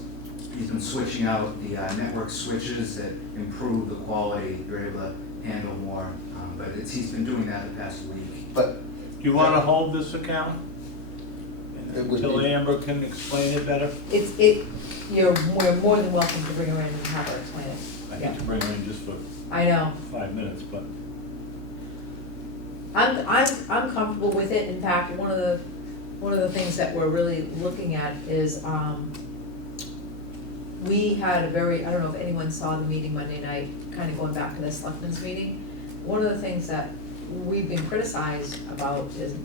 He's been switching out the network switches that improve the quality, you're able to handle more. But he's been doing that the past week. But Do you want to hold this account? It would Until be- Amber can explain it better? We're more than welcome to bring her in and have her explain it. I hate to bring her in just for I know, 5 minutes, but I'm comfortable with it. In fact, one of the things that we're really looking at is, we had a very, I don't know if anyone saw the meeting Monday night, kind of going back to the selectmen's meeting. One of the things that we've been criticized about is,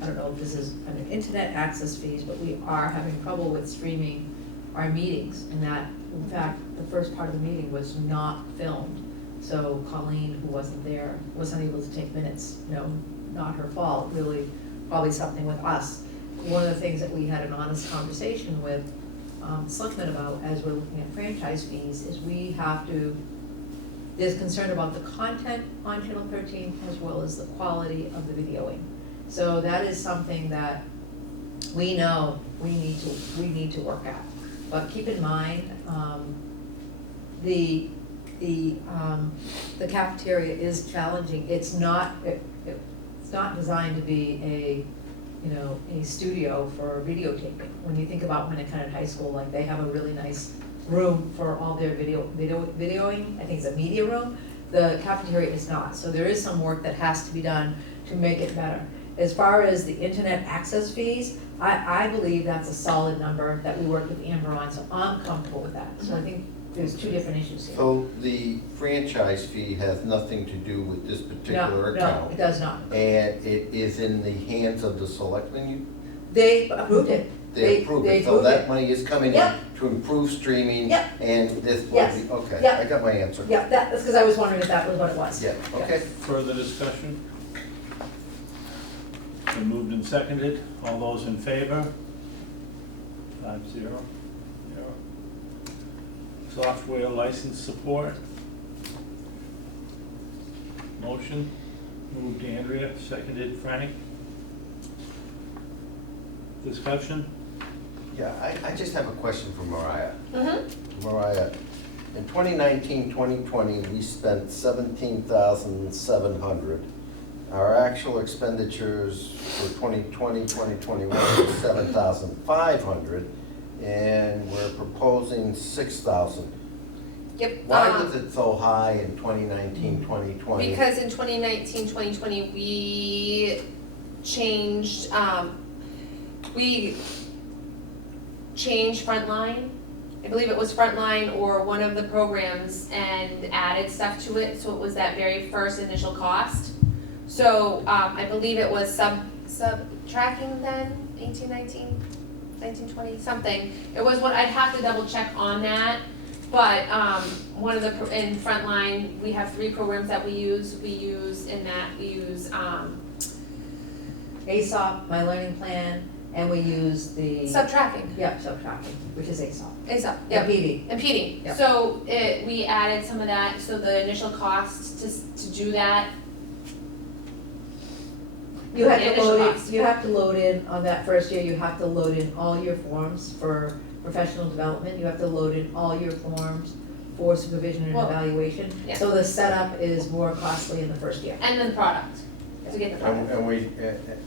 I don't know if this is under internet access fees, but we are having trouble with streaming our meetings, and that, in fact, the first part of the meeting was not filmed. So Colleen, who wasn't there, was unable to take minutes, not her fault, really, probably something with us. One of the things that we had an honest conversation with selectmen about as we're looking at franchise fees is there's concern about the content on Channel 13 as well as the quality of the videoing. So that is something that we know we need to work at. But keep in mind, the cafeteria is challenging. It's not designed to be a studio for videotaping. When you think about Winnicott High School, like they have a really nice room for all their videoing, I think it's a media room. The cafeteria is not, so there is some work that has to be done to make it better. As far as the internet access fees, I believe that's a solid number that we worked with Amber on, so I'm comfortable with that. So I think there's two different issues here. So the franchise fee has nothing to do with this particular account? No, it does not. And it is in the hands of the selectmen? They approved it. They approved it, so approved that it. money is coming in Yep. to improve streaming? Yep. And this will Yes. be, okay, Yep. I got my answer. Yeah, that's because I was wondering if that was what it was. Yeah, okay. Further discussion? Been moved and seconded. All those in favor? 5-0. Software license support. Motion. Moved Andrea, seconded Frank. Discussion? Yeah, I just have a question for Mariah. Mm-hmm. Mariah, in 2019-2020, we spent $17,700. Our actual expenditures for 2020-2021 was $7,500, and we're proposing $6,000. Yep. Why was it so high in 2019-2020? Because in 2019-2020, we changed Frontline. I believe it was Frontline or one of the programs, and added stuff to it, so it was that very first initial cost. So I believe it was subtracting then, 18, 19, 19, 20, something. It was what, I'd have to double check on that. But one of the, in Frontline, we have 3 programs that we use. We use ASOP, My Learning Plan, and we use the. Subtracting. Yep, subtracting, which is ASOP. ASOP, Yeah, yep. PD. And PD. Yep. So we added some of that, so the initial cost to do that. You have The to initial load cost. it, you have to load in, on that first year, you have to load in all your forms for professional development, you have to load in all your forms for supervision and Well, evaluation. yeah. So the setup is more costly in the first year. And then the product, to get the product.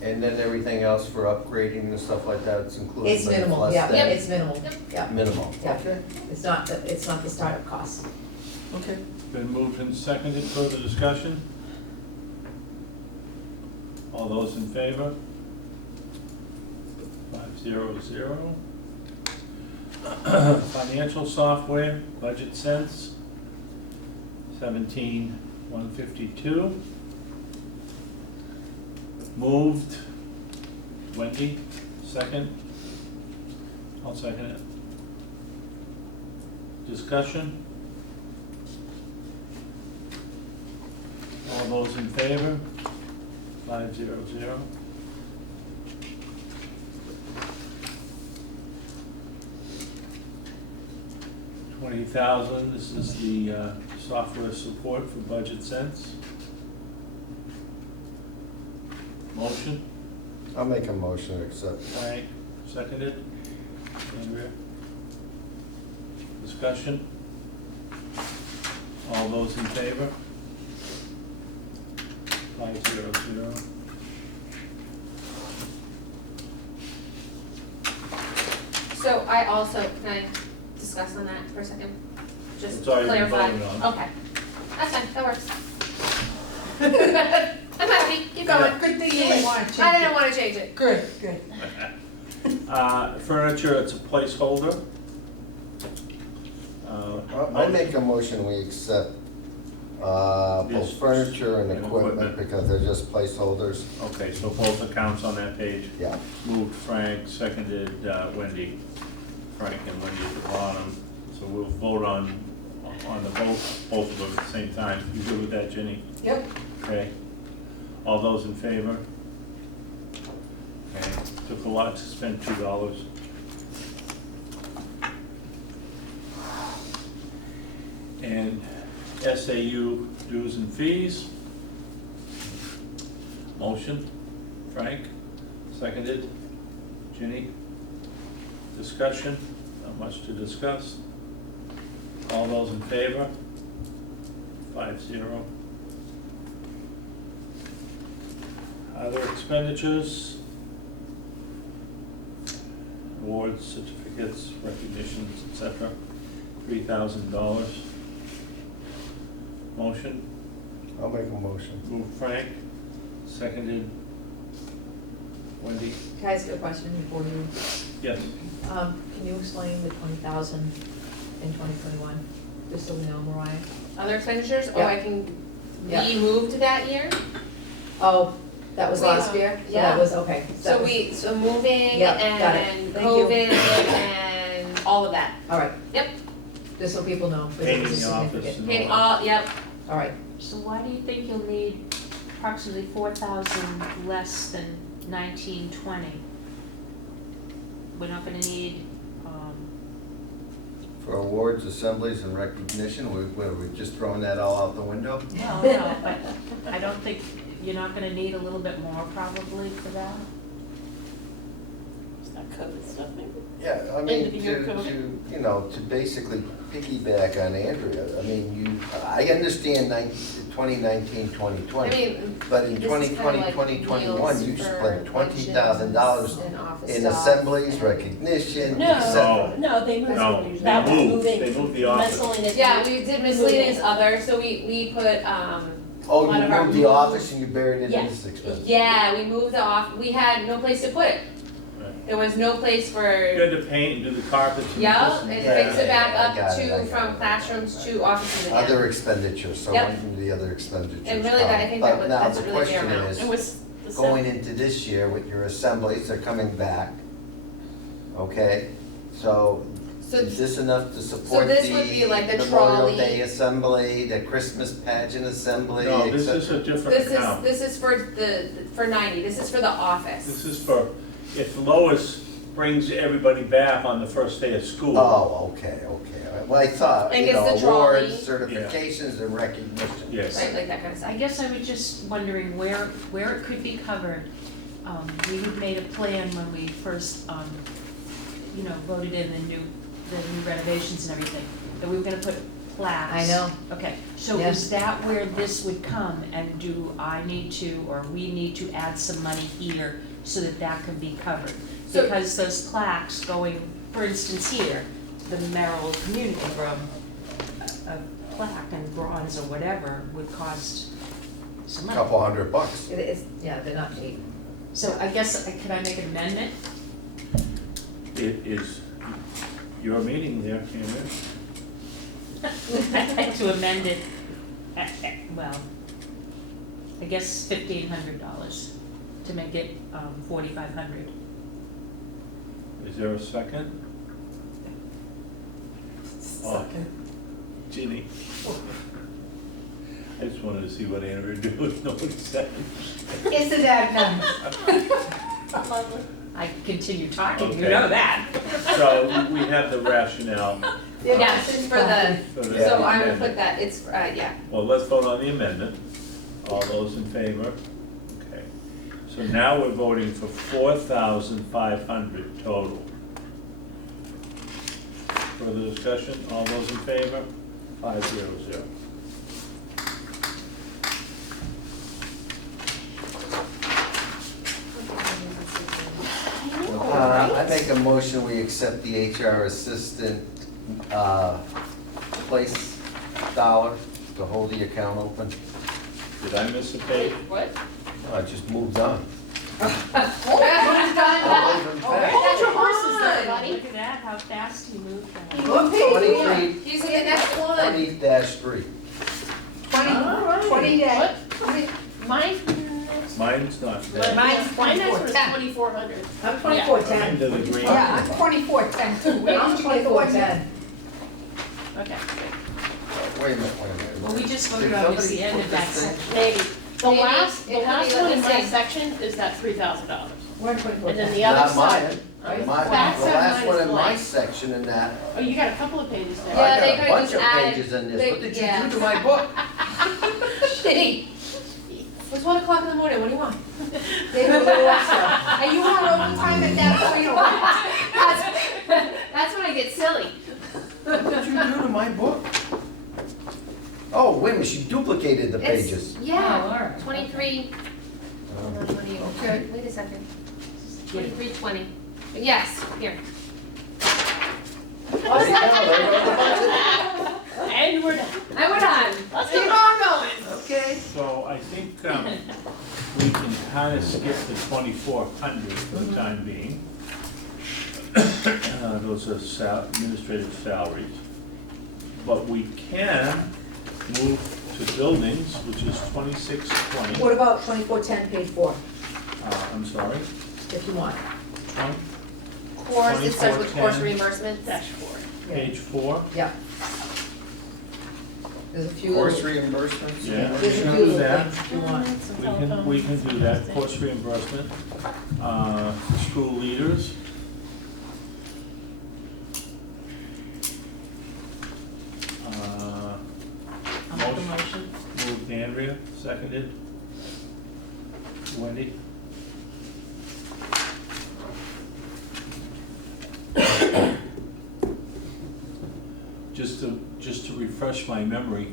And then everything else for upgrading and stuff like that, it's included? It's but minimal, less yeah, than- it's minimal, Yep. yeah, Minimal, Yeah. okay. it's not the startup cost. Okay. Been moved and seconded. Further discussion? All those in favor? 5-0-0. Financial software, budget sense, 17,152. Moved, Wendy, second. I'll second it. Discussion? All those in favor? 5-0-0. $20,000, this is the software support for Budget Sense. Motion, I'll make a motion to accept. Frank, seconded. Andrea. Discussion? All those in favor? 5-0-0. So I also, can I discuss on that for a second? Just It's already been clarify. voted on. Okay, that's fine, that works. I'm happy, keep going. Good thing you didn't want to change it. I didn't wanna change it. Good, good. Furniture, it's a placeholder. I make a motion, we accept both Yes. furniture and And equipment equipment. because they're just placeholders. Okay, so both accounts on that page. Yeah. Moved Frank, seconded Wendy. Frank and Wendy at the bottom, so we'll vote on the both of them at the same time. You good with that, Jenny? Yep. Okay. All those in favor? Okay, took a lot to spend $2. And SAU dues and fees. Motion, Frank, seconded. Ginny? Discussion, not much to discuss. All those in favor? 5-0. Other expenditures? Awards, certificates, recognitions, etc. $3,000. Motion, I'll make a motion. moved Frank, seconded Wendy. Can I ask you a question before you, Yes. can you explain the 20,000 in 2021, just so we know, Mariah? Other expenditures, Yeah. I can, Yeah. we moved that year, Oh, that was We, last year? So yeah. that was, okay. so moving Yeah, got it. and Thank you. COVID and all of that. All right. Yep. Just so people know. because Painting it's the office significant. and Painting all all, yep, All right. So why do you think you'll need approximately 4,000 less than 1920? We're not gonna need, For awards, assemblies, and recognition, we're just throwing that all out the window? no, but I don't think, you're not gonna need a little bit more probably for that? Is that COVID stuff maybe? Yeah, I End mean, of the year code. to basically piggyback on Andrea, I mean, I understand 2019, 2020. I mean, But in this is 2020, kinda like 2021, you meals for spent $20,000 and office in stuff assemblies, and- recognition, No. etc. No, they moved, No, that was they moving moved the office. miscellaneous. Yeah, we did miscellaneous other, so we put, Oh, one you of our moved the moves- office and you buried it in Yes. this expense? yeah, we moved we had no place to put it. Right. There was no place You for, had to paint and do the carpets and yeah, this and and Yeah, fix it back I up got it, I got from it. classrooms to offices Other again. expenditures, so Yep. one from the other expenditures. And really, I think that But was, now that's the really fair question amount. is, It was the going into this year with your assemblies, they're coming back, okay? So So, is this enough to support this would be like the the Memorial trolley. Day assembly, the Christmas pageant assembly, No, et this cetera? is a different account. this is for 90, this is for the office. This is for, if Lois brings everybody back on the first day of school. Oh, okay. Well, I thought, And you gets know, the trolley. awards, certifications, and recognition. Yes. Right, like that kind of stuff. I guess I was just wondering where it could be covered. We had made a plan when we first, voted in the new renovations and everything, that we were gonna put plaques. I know. Okay, so Yeah. is that where this would come, and do I need to, or we need to add some money here so that that can be covered? So- Because those plaques going, for instance here, the Merrill Community Room, a plaque and bronze or whatever would cost some money. Couple $100. It is, yeah, they're not cheap. So I guess, can I make an amendment? It is your meeting there, Andrew. I'd like to amend it, well, I guess $1,500 to make it 4,500. Is there a second? Oh, Ginny. I just wanted to see what Andrew would do if nobody said. It's the dad I continue talking, you Okay. know that. So we have the rationale Yeah, this is for the, for the so I would amendment. put that, it's, yeah. Well, let's vote on the amendment. All those in favor? Okay. So now we're voting for 4,500 total. Further discussion? All those in favor? 500. I make a motion, we accept the HR assistant, place dollar to hold the account open. Did I miss a page? What? I just moved on. Oh, I wasn't fast. hold your horses there, buddy. Look at that, how fast he moved that. What page? 23, He's in the next one. 20-3. 20 days. My next Mine's not bad. Mine's Mine actually was 2410. 2,400. I'm 2410. Mine to the green. Yeah, I'm 2410 too. I'm 2410. Okay. Wait a minute. Well, we just voted Did on somebody the end put of that this in? section. Maybe. The Maybe last it could one be in the my same. section is that $3,000. We're And then 2410. the other Not side. mine. Right? The That's how last mine one is in my blank. section in that, Oh, you got a couple of pages there. Yeah, I they got a could've bunch just of added- pages in this. they- What did you yeah. do to my book? Shitty. It's 1 o'clock in the morning, what do you want? They were a little extra. Are you on overtime at that point or what? That's when I get silly. What did you do to my book? Oh, wait a minute, she duplicated the It's- pages. Oh, Yeah, all right. 23, hold on, what do you, Okay. wait a second. 2320. Yes, here. See, now they wrote the budget. And we're done. And we're done. Let's keep on going. Okay. So I think we can kind of skip the 2,400 for the time being. Those are administrative salaries. But we can move to buildings, which is 2620. What about 2410, page 4, I'm sorry, if you want? 20, Course, it starts with course 2410. reimbursement. Dash 4. page 4. Yeah. There's a few Course little, reimbursements? Yeah. there's We a can few do little that. things if you want. We can do that, course reimbursement, for school leaders. I'll make a motion. Moved Andrea, seconded. Wendy? Just to refresh my memory,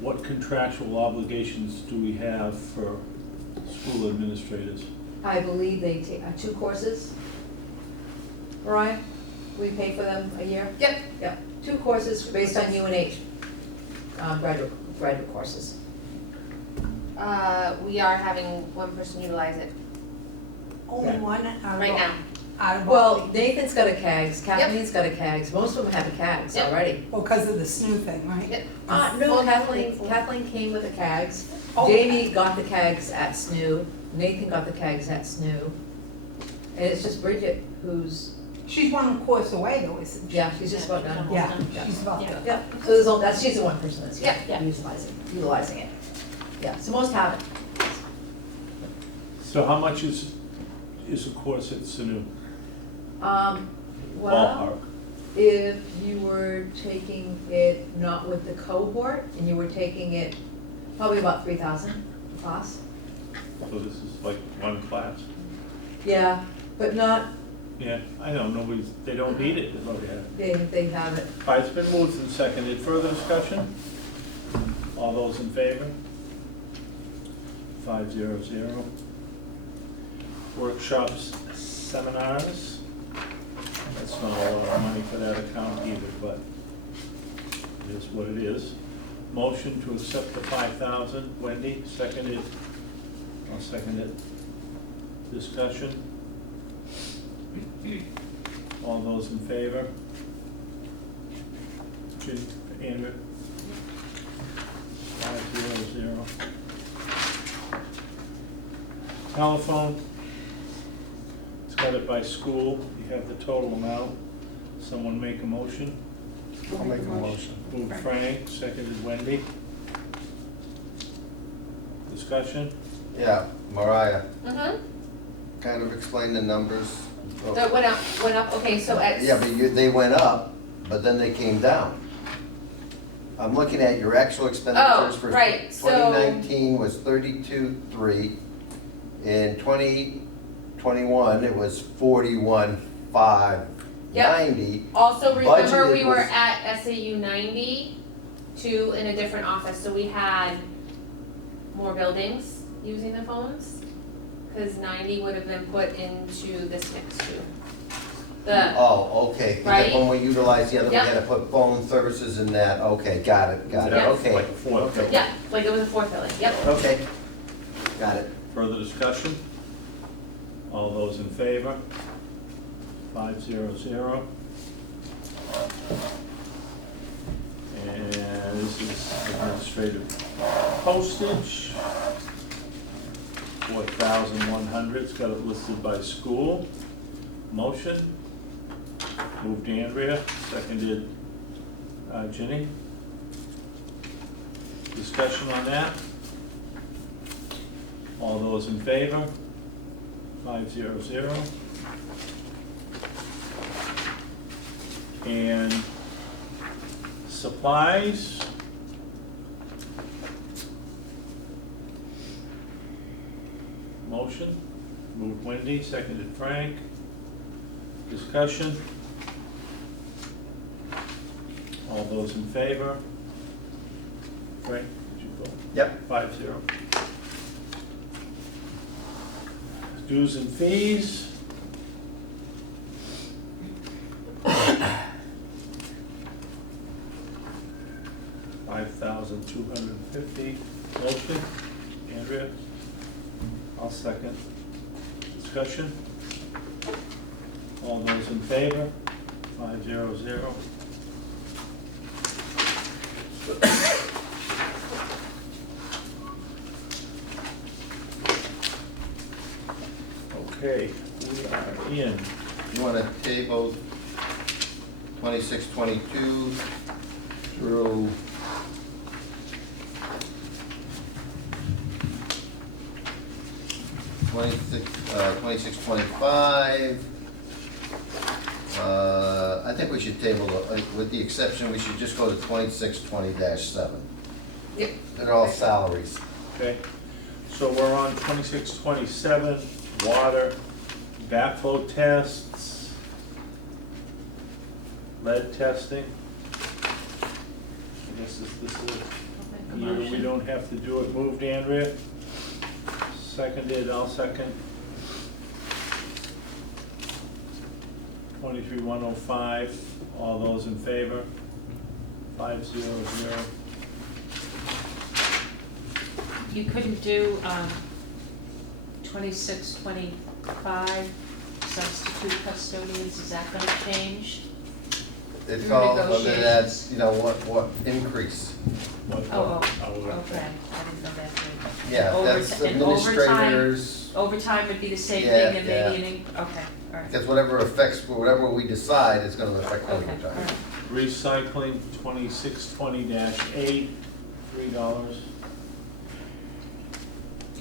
what contractual obligations do we have for school administrators? I believe they take 2 courses. Mariah, we pay for them a year? Yep. Yep, 2 courses based on UNH, graduate courses. We are having one person utilize it Only one out of right now. Out of all. Well, Nathan's got a CAGS, Kathleen's got a CAGS, most of them have a CAGS Yep. already. Well, because of the SNU thing, right? Yep. No, Full- Kathleen came with a CAGS. Oh. Jamie got the CAGS at SNU, Nathan got the CAGS at SNU. And it's just Bridget who's, She's one course away though, isn't she? yeah, she's just about done. Yeah, Yeah. she's about Yeah. done. Yeah, so there's only, she's the one person that's Yeah. utilizing it. Yeah, so most have it. So how much is a course at SNU? Well, Ballpark? if you were taking it not with the cohort, and you were taking it probably about 3,000 a class. So this is like one class? Yeah, but not, Yeah, I know, they don't need it, is what we have. they have it. All right, it's been moved and seconded. Further discussion? All those in favor? 500. Workshops, seminars. That's not a lot of money for that account either, but it is what it is. Motion to accept the 5,000. Wendy, seconded. I'll second it. Discussion? All those in favor? Jim, Andrew? 500. Telephone. It's got it by school. You have the total amount. Someone make a motion. I'll make a motion. Moved Frank, seconded Wendy. Discussion? Yeah, Mariah, Mm-hmm. kind of explain the numbers. That went up, okay, so at. Yeah, but they went up, but then they came down. I'm looking at your actual expenditures for right, so- 2019 was 32.3. In 2021, it was 41,590. Also, remember, Budgeted we were was- at SAU 90, too, in a different office, so we had more buildings using the phones, because 90 would have been put into this mix too. The, Oh, okay, because Right? when we utilized the other, we Yep. had to put phone services in that, okay, got it, Yeah. okay. Like a fourth. Okay. yeah, like it was a fourth building, yep. Okay, got it. Further discussion? All those in favor? 500. And this is administrative postage. 1,100, it's got it listed by school. Motion, moved Andrea, seconded Ginny. Discussion on that? All those in favor? 500. And supplies? Motion, moved Wendy, seconded Frank. Discussion? All those in favor? Frank, did you vote? Yep. 5-0. Dues and fees? $5,250. Motion, Andrea? I'll second. Discussion? All those in favor? 500. Okay, we are in. You wanna table 26, 22 through twenty-six, 25. I think we should table, with the exception, we should just go to 26, 20-7. Yep. They're all salaries. Okay, so we're on 26, 27, water, backflow tests, lead testing. I guess this is a year we don't have to do it. Moved Andrea, seconded, I'll second. 23,105, all those in favor? 500. You couldn't do 26, 25 substitute custodians, is that gonna change? It's Through all, whether negotiations. that's, what increase. What- Oh, how we're- okay, I didn't know that. Yeah, And that's overti- and overtime- administrators, Overtime would be the same Yeah, thing and yeah. maybe okay, all right. because whatever we decide is gonna affect Okay, all overtime. right. Recycling, 2620-8, $3.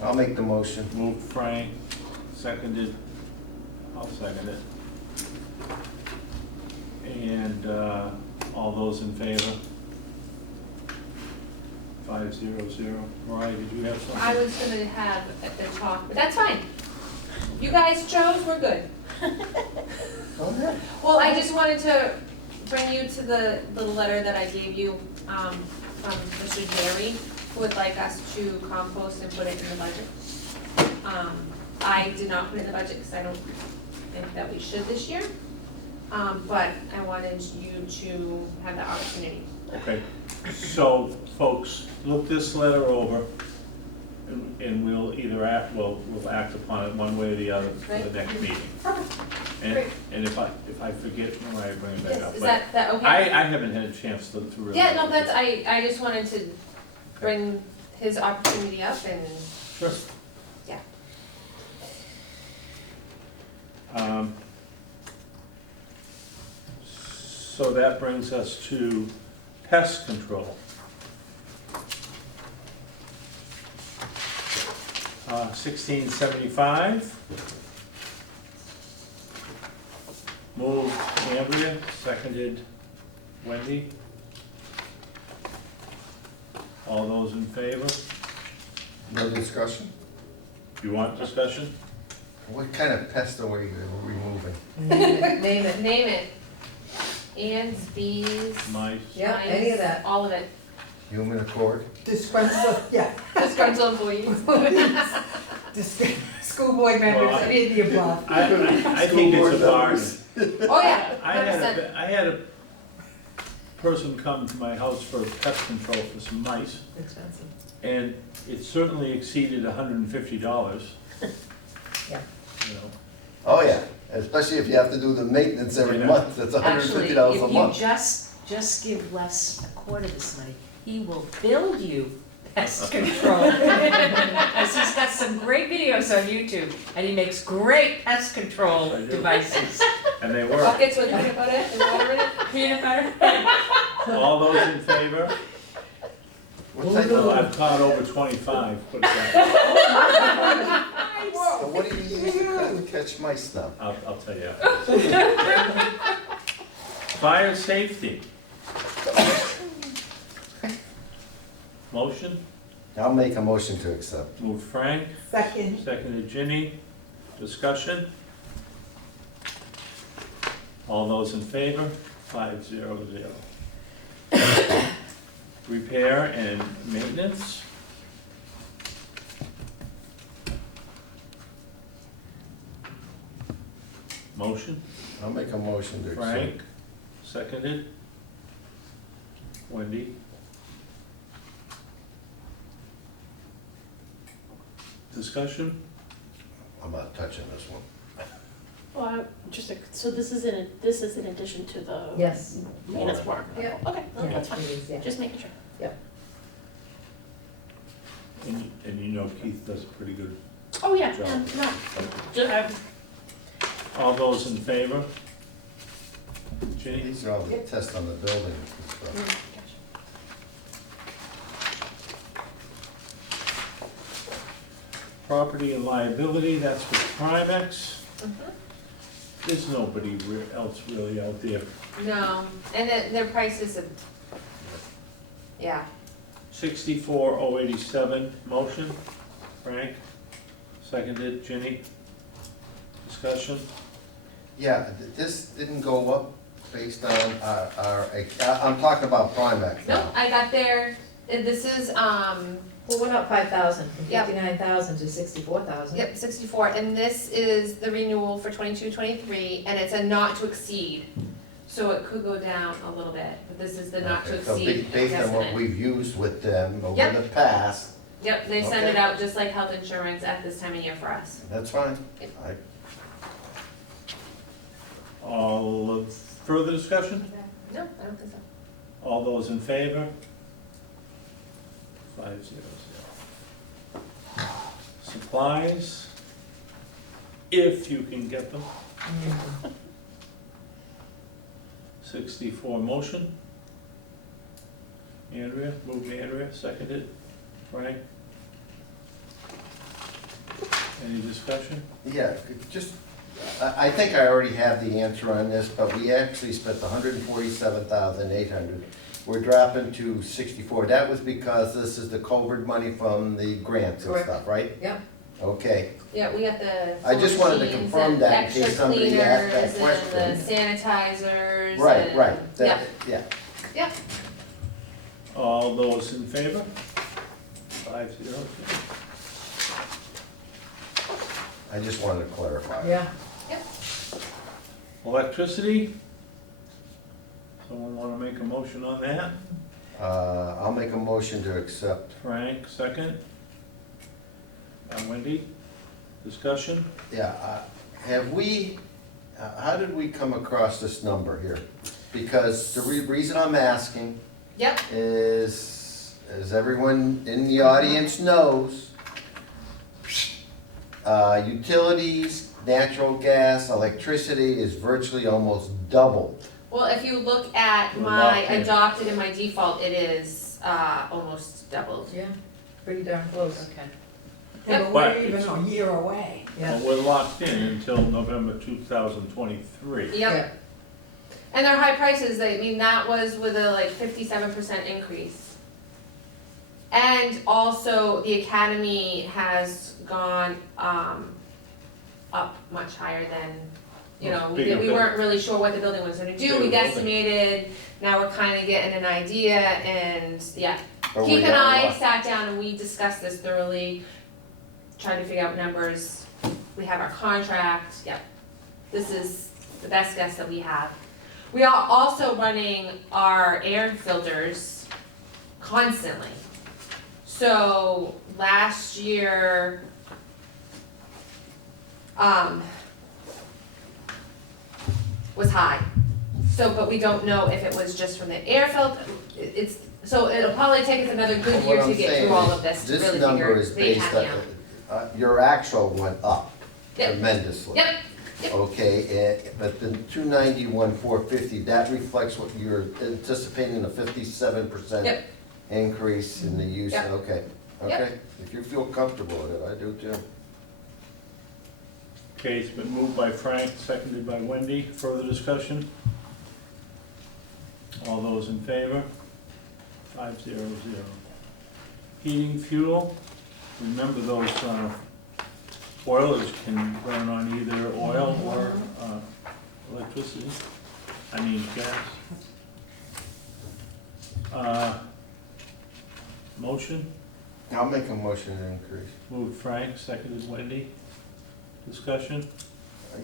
I'll make the motion. Moved Frank, seconded, I'll second it. And all those in favor? 500. Mariah, did you have something? I was gonna have a talk, but that's fine. You guys chose, we're good. Okay. Well, I just wanted to bring you to the little letter that I gave you, from Mr. Jerry, who would like us to compost and put it in the budget. I did not put it in the budget because I don't think that we should this year. But I wanted you to have the opportunity. Okay, so folks, look this letter over and we'll either act, we'll act upon it one way or the other for the next meeting. And, Great. and if I forget, Mariah, bring it back Yes, up. is But that okay? I haven't had a chance to really. Yeah, no, that's, I just wanted to bring his opportunity up and, Sure. yeah. So that brings us to pest control. 1675. Moved Andrea, seconded Wendy. All those in favor? No discussion? You want discussion? What kind of pest are we removing? Name it. Name it. Ants, bees, Mice? Yeah, any of mice, that. all of it. Human accord? Disgruntled, yeah, Disgruntled employees. school board members, Well, any of the above. I think it's a bargain. Oh, yeah, I 100%. had a person come to my house for pest control for some mice, Expensive. and it certainly exceeded $150. Yeah. You know, Oh, yeah, especially if you have to do the maintenance every Yeah. month, that's Actually, $150 a if you month. just give Les a quarter of this money, he will build you pest control. Because he's got some great videos on YouTube, and he makes great pest control I do. devices. And they work. Buckets with peanut butter and water in it. Peanut butter. All those in favor? What type Well, of, I've caught over 25, put it that so what do you use to catch mice now? way. I'll tell you. Fire safety. Motion, I'll make a motion to accept. moved Frank, Second. seconded Ginny. Discussion? All those in favor? 5-0-0. Repair and maintenance. Motion, I'll make a motion to accept. Frank, seconded. Wendy. Discussion? I'm not touching this one. Well, so this is in addition to the Yes. maintenance warrant. Yeah. Okay, no, Yeah, that's fine, it is, yeah. just making sure. And you know Keith does a pretty good. Oh, yeah, Job. yeah, no, just, All those in favor? Ginny? These are all the tests on the buildings and stuff. gotcha. Property and liability, that's with Primex. Mhm. There's nobody else really out there. No, and their prices have, yeah. 64,087, motion. Frank, seconded. Ginny? Discussion? Yeah, this didn't go up based on I'm talking about Primex Nope, now. I got there, this is, Well, what about 5,000, from Yep. 59,000 to 64,000? yep, 64, and this is the renewal for 22-23, and it's a not to exceed. So it could go down a little bit, but this is the not to Okay, so exceed based on what estimate. we've used with them over Yep. the past, Yep, they send it Okay. out just like health insurance at this time of year for us. that's fine. Yep. All further discussion? No, I don't think so. All those in favor? 5-0-0. Supplies, if you can get them. 64, motion. Andrea, moved Andrea, seconded. Frank? Any discussion? Yeah, just, I think I already have the answer on this, but we actually spent 147,800. We're dropping to 64. That was because this is the COVID money from the grants and Correct. stuff, right? Yep. Okay, Yeah, we got the I just wanted to machines confirm and that in extra case somebody asked that cleaners question. and the sanitizers right, and- right, Yeah, yeah. yeah. All those in favor? 5-0. I just wanted to clarify. Yeah. Electricity? Someone wanna make a motion on that? I'll make a motion to accept. Frank, second. Wendy, discussion? Yeah, have we, how did we come across this number here? Because the reason I'm asking Yep, is, as everyone in the audience knows, utilities, natural gas, electricity is virtually almost doubled. well, if you look at We're my locked in. adopted and my default, it is, almost doubled. Yeah, pretty darn close. Okay. Yeah, but But we're even it's- a year away. Yeah. But we're locked in until November 2023. Yep, and they're high prices, I mean, that was with a like 57% increase. And also, the academy has gone, up much higher than, you know, we Bigger building. weren't really sure what the building was gonna do, we Bigger building. guesstimated, now we're kinda getting an idea, and, yeah. But we Keith and got I what? sat down and we discussed this thoroughly, tried to figure out numbers, we have our contract, yeah. This is the best guess that we have. We are also running our air filters constantly. So last year, was high. So, but we don't know if it was just from the air filter, it's So it'll probably take us another good But year what to I'm get saying through all is, of this to this really number figure is the based academy on, out. your actual went up Yep. tremendously. Yep, yep. Okay, but the 291, 450, that reflects what you're anticipating, a 57% Yep. increase in the use, Yep. okay, Yep. okay. If you feel comfortable with it, I do too. Okay, it's been moved by Frank, seconded by Wendy. Further discussion? All those in favor? 500. Heating fuel, remember those boilers can burn on either oil or electricity, I mean gas. Motion, I'll make a motion to increase. moved Frank, seconded Wendy. Discussion?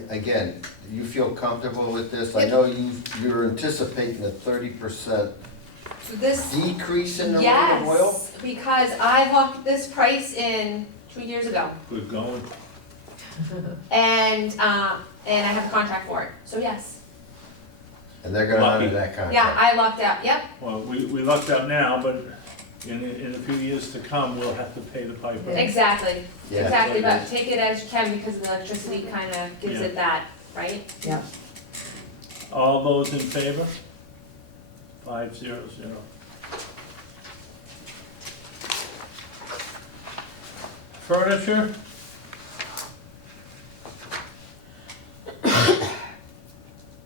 Again, do you feel comfortable with this? I know you're anticipating a 30% So this, decrease in the rate of oil? yes, because I locked this price in 2 years ago. Good going. And I have a contract for it, so yes. And they're gonna honor Lucky. that contract? Yeah, I lucked out, yep, Well, we lucked out now, but in a few years to come, we'll have to pay the piper. exactly, Yeah. exactly, but take it as you can because the electricity kinda gives Yeah. it that, right? Yeah. All those in favor? 500. Furniture?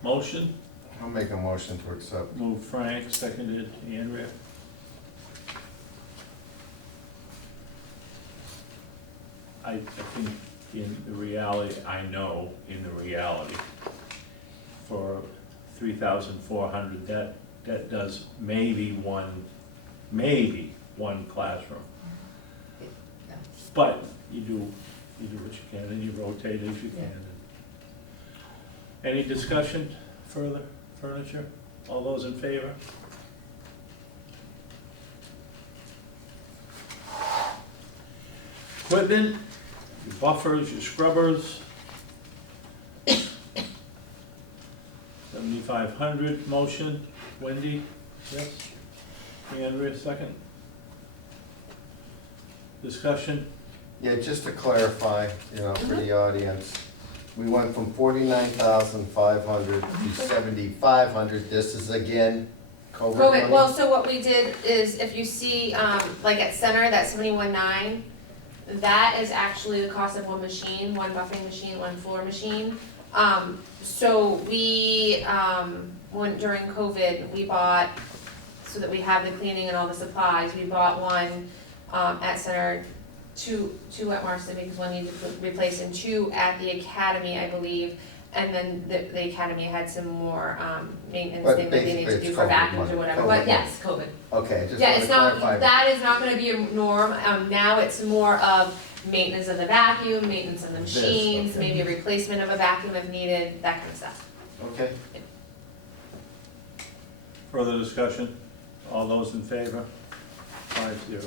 Motion, I'll make a motion to accept. moved Frank, seconded Andrea. I think in the reality, I know in the reality, for 3,400, that does maybe one classroom. Yeah. But you do what you can and you rotate as you can. Any discussion further, furniture? All those in favor? Equipment, your buffers, your scrubbers. 7,500, motion, Wendy, yes? Andrea, second? Discussion? Yeah, just to clarify, for the audience, we went from 49,500 to 7,500. This is again COVID money? Well, so what we did is, if you see, like at center, that 71.9, that is actually the cost of one machine, one buffing machine, one floor machine. So we, during COVID, we bought, so that we have the cleaning and all the supplies, we bought one, at center, two at Marston, because one needed to be replaced, and two at the academy, I believe. And then the academy had some more, maintenance But thing that they need to basically do it's for COVID vacuums money, or whatever, COVID but money. yes, COVID. Okay, just Yeah, want it's to not, clarify. that is not gonna be a norm, now it's more of maintenance of the vacuum, maintenance of the This, machines, okay. maybe a replacement of a vacuum if needed, that kind of stuff. Okay, Further discussion? All those in favor? 500.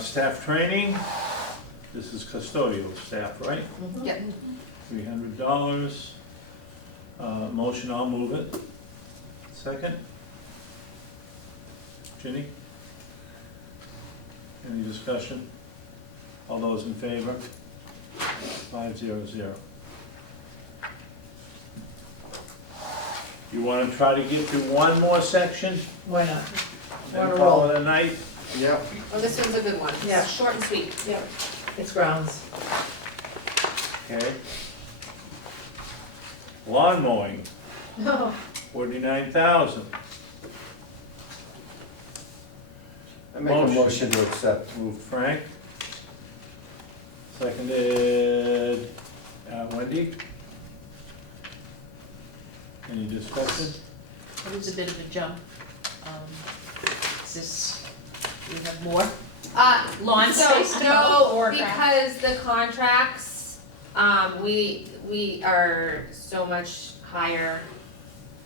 Staff training, this is custodial staff, right? Yep. $300. Motion, I'll move it. Second? Ginny? Any discussion? All those in favor? 500. You wanna try to get through one more section, Why not? then Wanna call roll. it a night? yep. Well, this one's a good one, Yeah. short and sweet. Yep. It's grounds. Okay. Lawn mowing, No. 49,000. I make a Motion. motion to accept. Moved Frank. Seconded Wendy. Any discussion? It is a bit of a jump. Is this, do you have more? Lawn space to mow No, or because the contracts, we are so much higher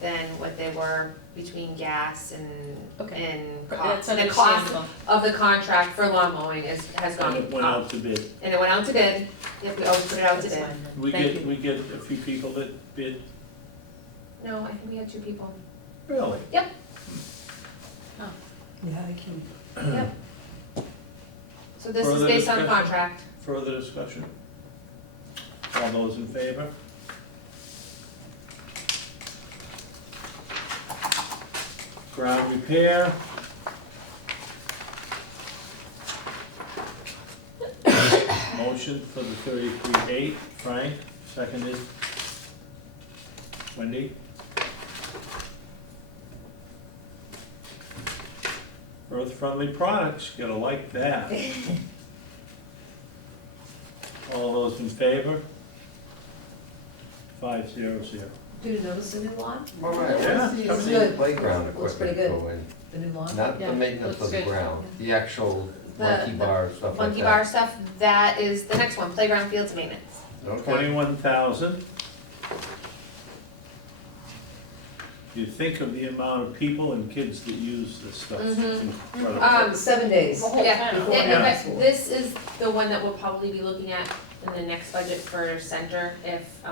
than what they were between gas and, Okay. and That's the cost understandable. of the contract for lawn mowing has And gone it went up. out to bid. And it went out to bid, yep, we always put it out to That's bid. fine then. We Thank get, you. we get a few people that bid. No, I think we had 2 people. Really? Yeah, I can. Yep. So this is Further based on discussion? contract. Further discussion? All those in favor? Ground repair. Motion for the 33.8, Frank, seconded. Wendy? Earth-friendly products, gotta like that. All those in favor? 500. Do you notice the new lawn? All right, Yeah, what's it's the good. playground Looks pretty equipment good. go in? The new lawn? Not Yeah, the maintenance looks of the good. ground, the actual The- monkey the bar, stuff like that. Monkey bar stuff, that is the next one, playground fields maintenance. Okay. 21,000. You think of the amount of people and kids that use this stuff. It's incredible. 7 days. Yeah, Before and- high but school. this is the one that we'll probably be looking at in the next budget for center if,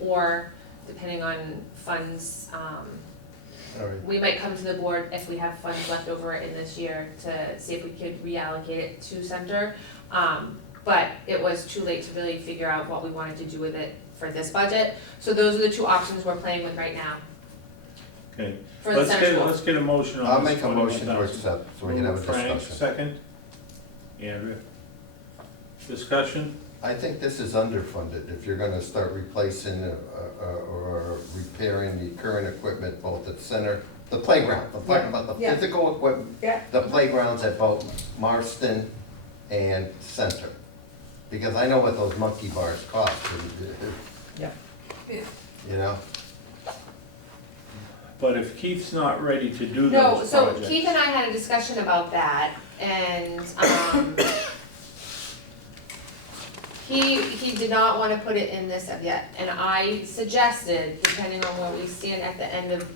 or depending on funds, All right. we might come to the board if we have funds left over in this year to see if we could reallocate it to center. But it was too late to really figure out what we wanted to do with it for this budget. So those are the 2 options we're playing with right now Okay, for the center school. let's get a motion on I'll this make a motion to 21,000. accept, so we can have a Frank, discussion. second. Andrea. Discussion? I think this is underfunded, if you're gonna start replacing or repairing the current equipment both at center, the playground, I'm talking about the Yeah. physical equipment, Yeah. the playgrounds at both Marston and Center. Because I know what those monkey bars cost, Yeah. you know? But if Keith's not ready to do No, those so projects. Keith and I had a discussion about that, and, he did not wanna put it in this yet, and I suggested, depending on where we stand at the end of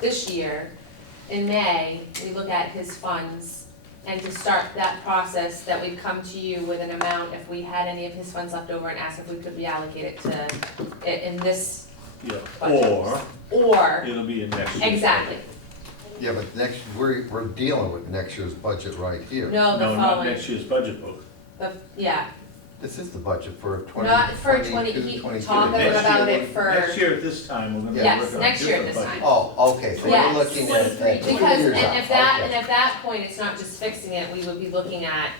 this year, in May, we look at his funds, and to start that process, that we'd come to you with an amount, if we had any of his funds left over, and ask if we could reallocate it to, in this, Yeah, budget. or or, it'll be in next year. exactly, Yeah, but we're dealing with next year's budget right here. no, the No, not following, next year's budget book. yeah, This is the budget for 20, not for 20, 22, he 23. talked Next about year, it for. Next year at this time, we're gonna. Yeah. work Yes, on next year at different this budget. time. Oh, okay, so Yes. we're looking at 2 Because, years and out, if that, okay. and if that point, it's not just fixing it, we would be looking at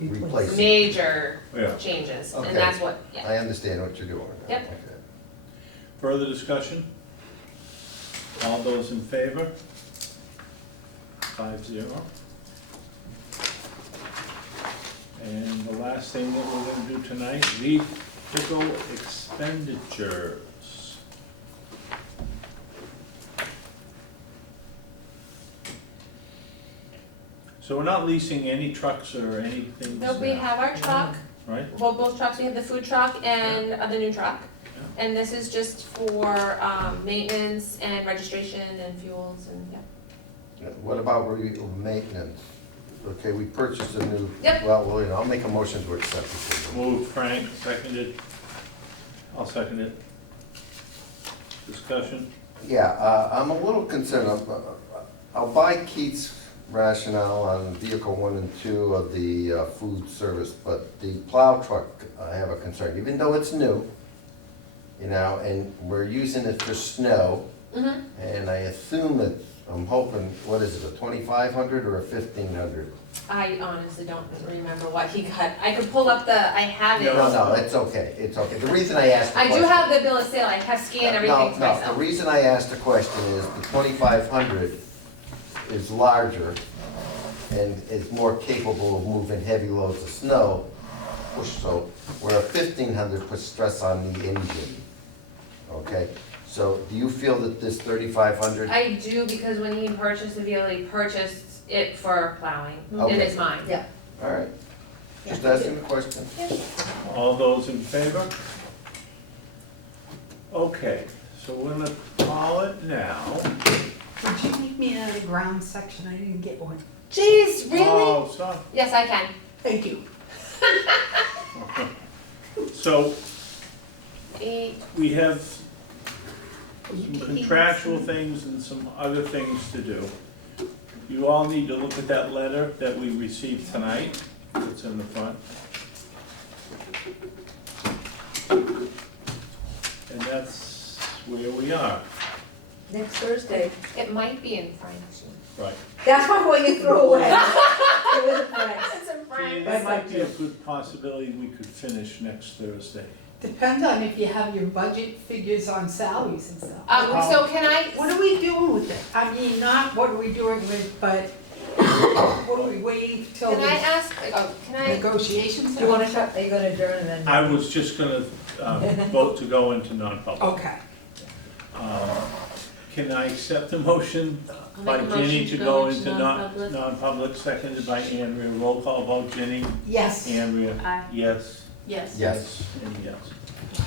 Replace it. major Yeah. changes, Okay. and that's what, yeah. I understand what you're doing. Yep. Okay. Further discussion? All those in favor? 5-0. And the last thing that we're gonna do tonight, vehicle expenditures. So we're not leasing any trucks or anything? Nope, we have our truck, Right? well, both trucks, we have the food truck and the new truck. And this is just for, maintenance and registration and fuels and, yeah. What about maintenance? Okay, we purchased a new. Yep. Well, you know, I'll make a motion to accept it. Moved, Frank, seconded. I'll second it. Discussion? Yeah, I'm a little concerned, I'll buy Keith's rationale on vehicle 1 and 2 of the food service, but the plow truck, I have a concern, even though it's new, you know, and we're using it for snow, Mm-hmm. and I assume it's, I'm hoping, what is it, a 2,500 or a 1,500? I honestly don't remember what he got, I could pull up I have it. No, it's okay, it's okay. The reason I asked the I question. do have the bill of sale, I have scanned everything to No, myself. the reason I asked the question is the 2,500 is larger and is more capable of moving heavy loads of snow, so where a 1,500 puts stress on the engine. Okay, so do you feel that this 3,500? I do, because when he purchased the vehicle, he purchased it for plowing, and Okay. it's mine. Yeah. All right, just asking the question. All those in favor? Okay, so we're gonna call it now. Would you make me out of the ground section? I didn't get one. Jeez, really? Oh, so, Yes, I can. Thank you. so Eight, we have some contractual things and some other things to do. You all need to look at that letter that we received tonight, that's in the front. And that's where we are, Next Thursday. It might be in French. right. That's my point you threw away. It was a French. It's in So that might be a good possibility we could finish next Thursday. Depends on if you have your budget figures on salaries and stuff. So can I? What are we doing with it? I mean, not what are we doing with, but what do we wait till Can I the ask? Can I? negotiations? Do you wanna talk, are you gonna adjourn and then? I was just gonna vote to go into non-public. Okay. Can I accept the motion I'll by make a Ginny motion to go into non-public. non-public, seconded by Andrea? Roll call vote, Ginny? Yes. Andrea? Aye. Yes. Yes. Yes. And yes.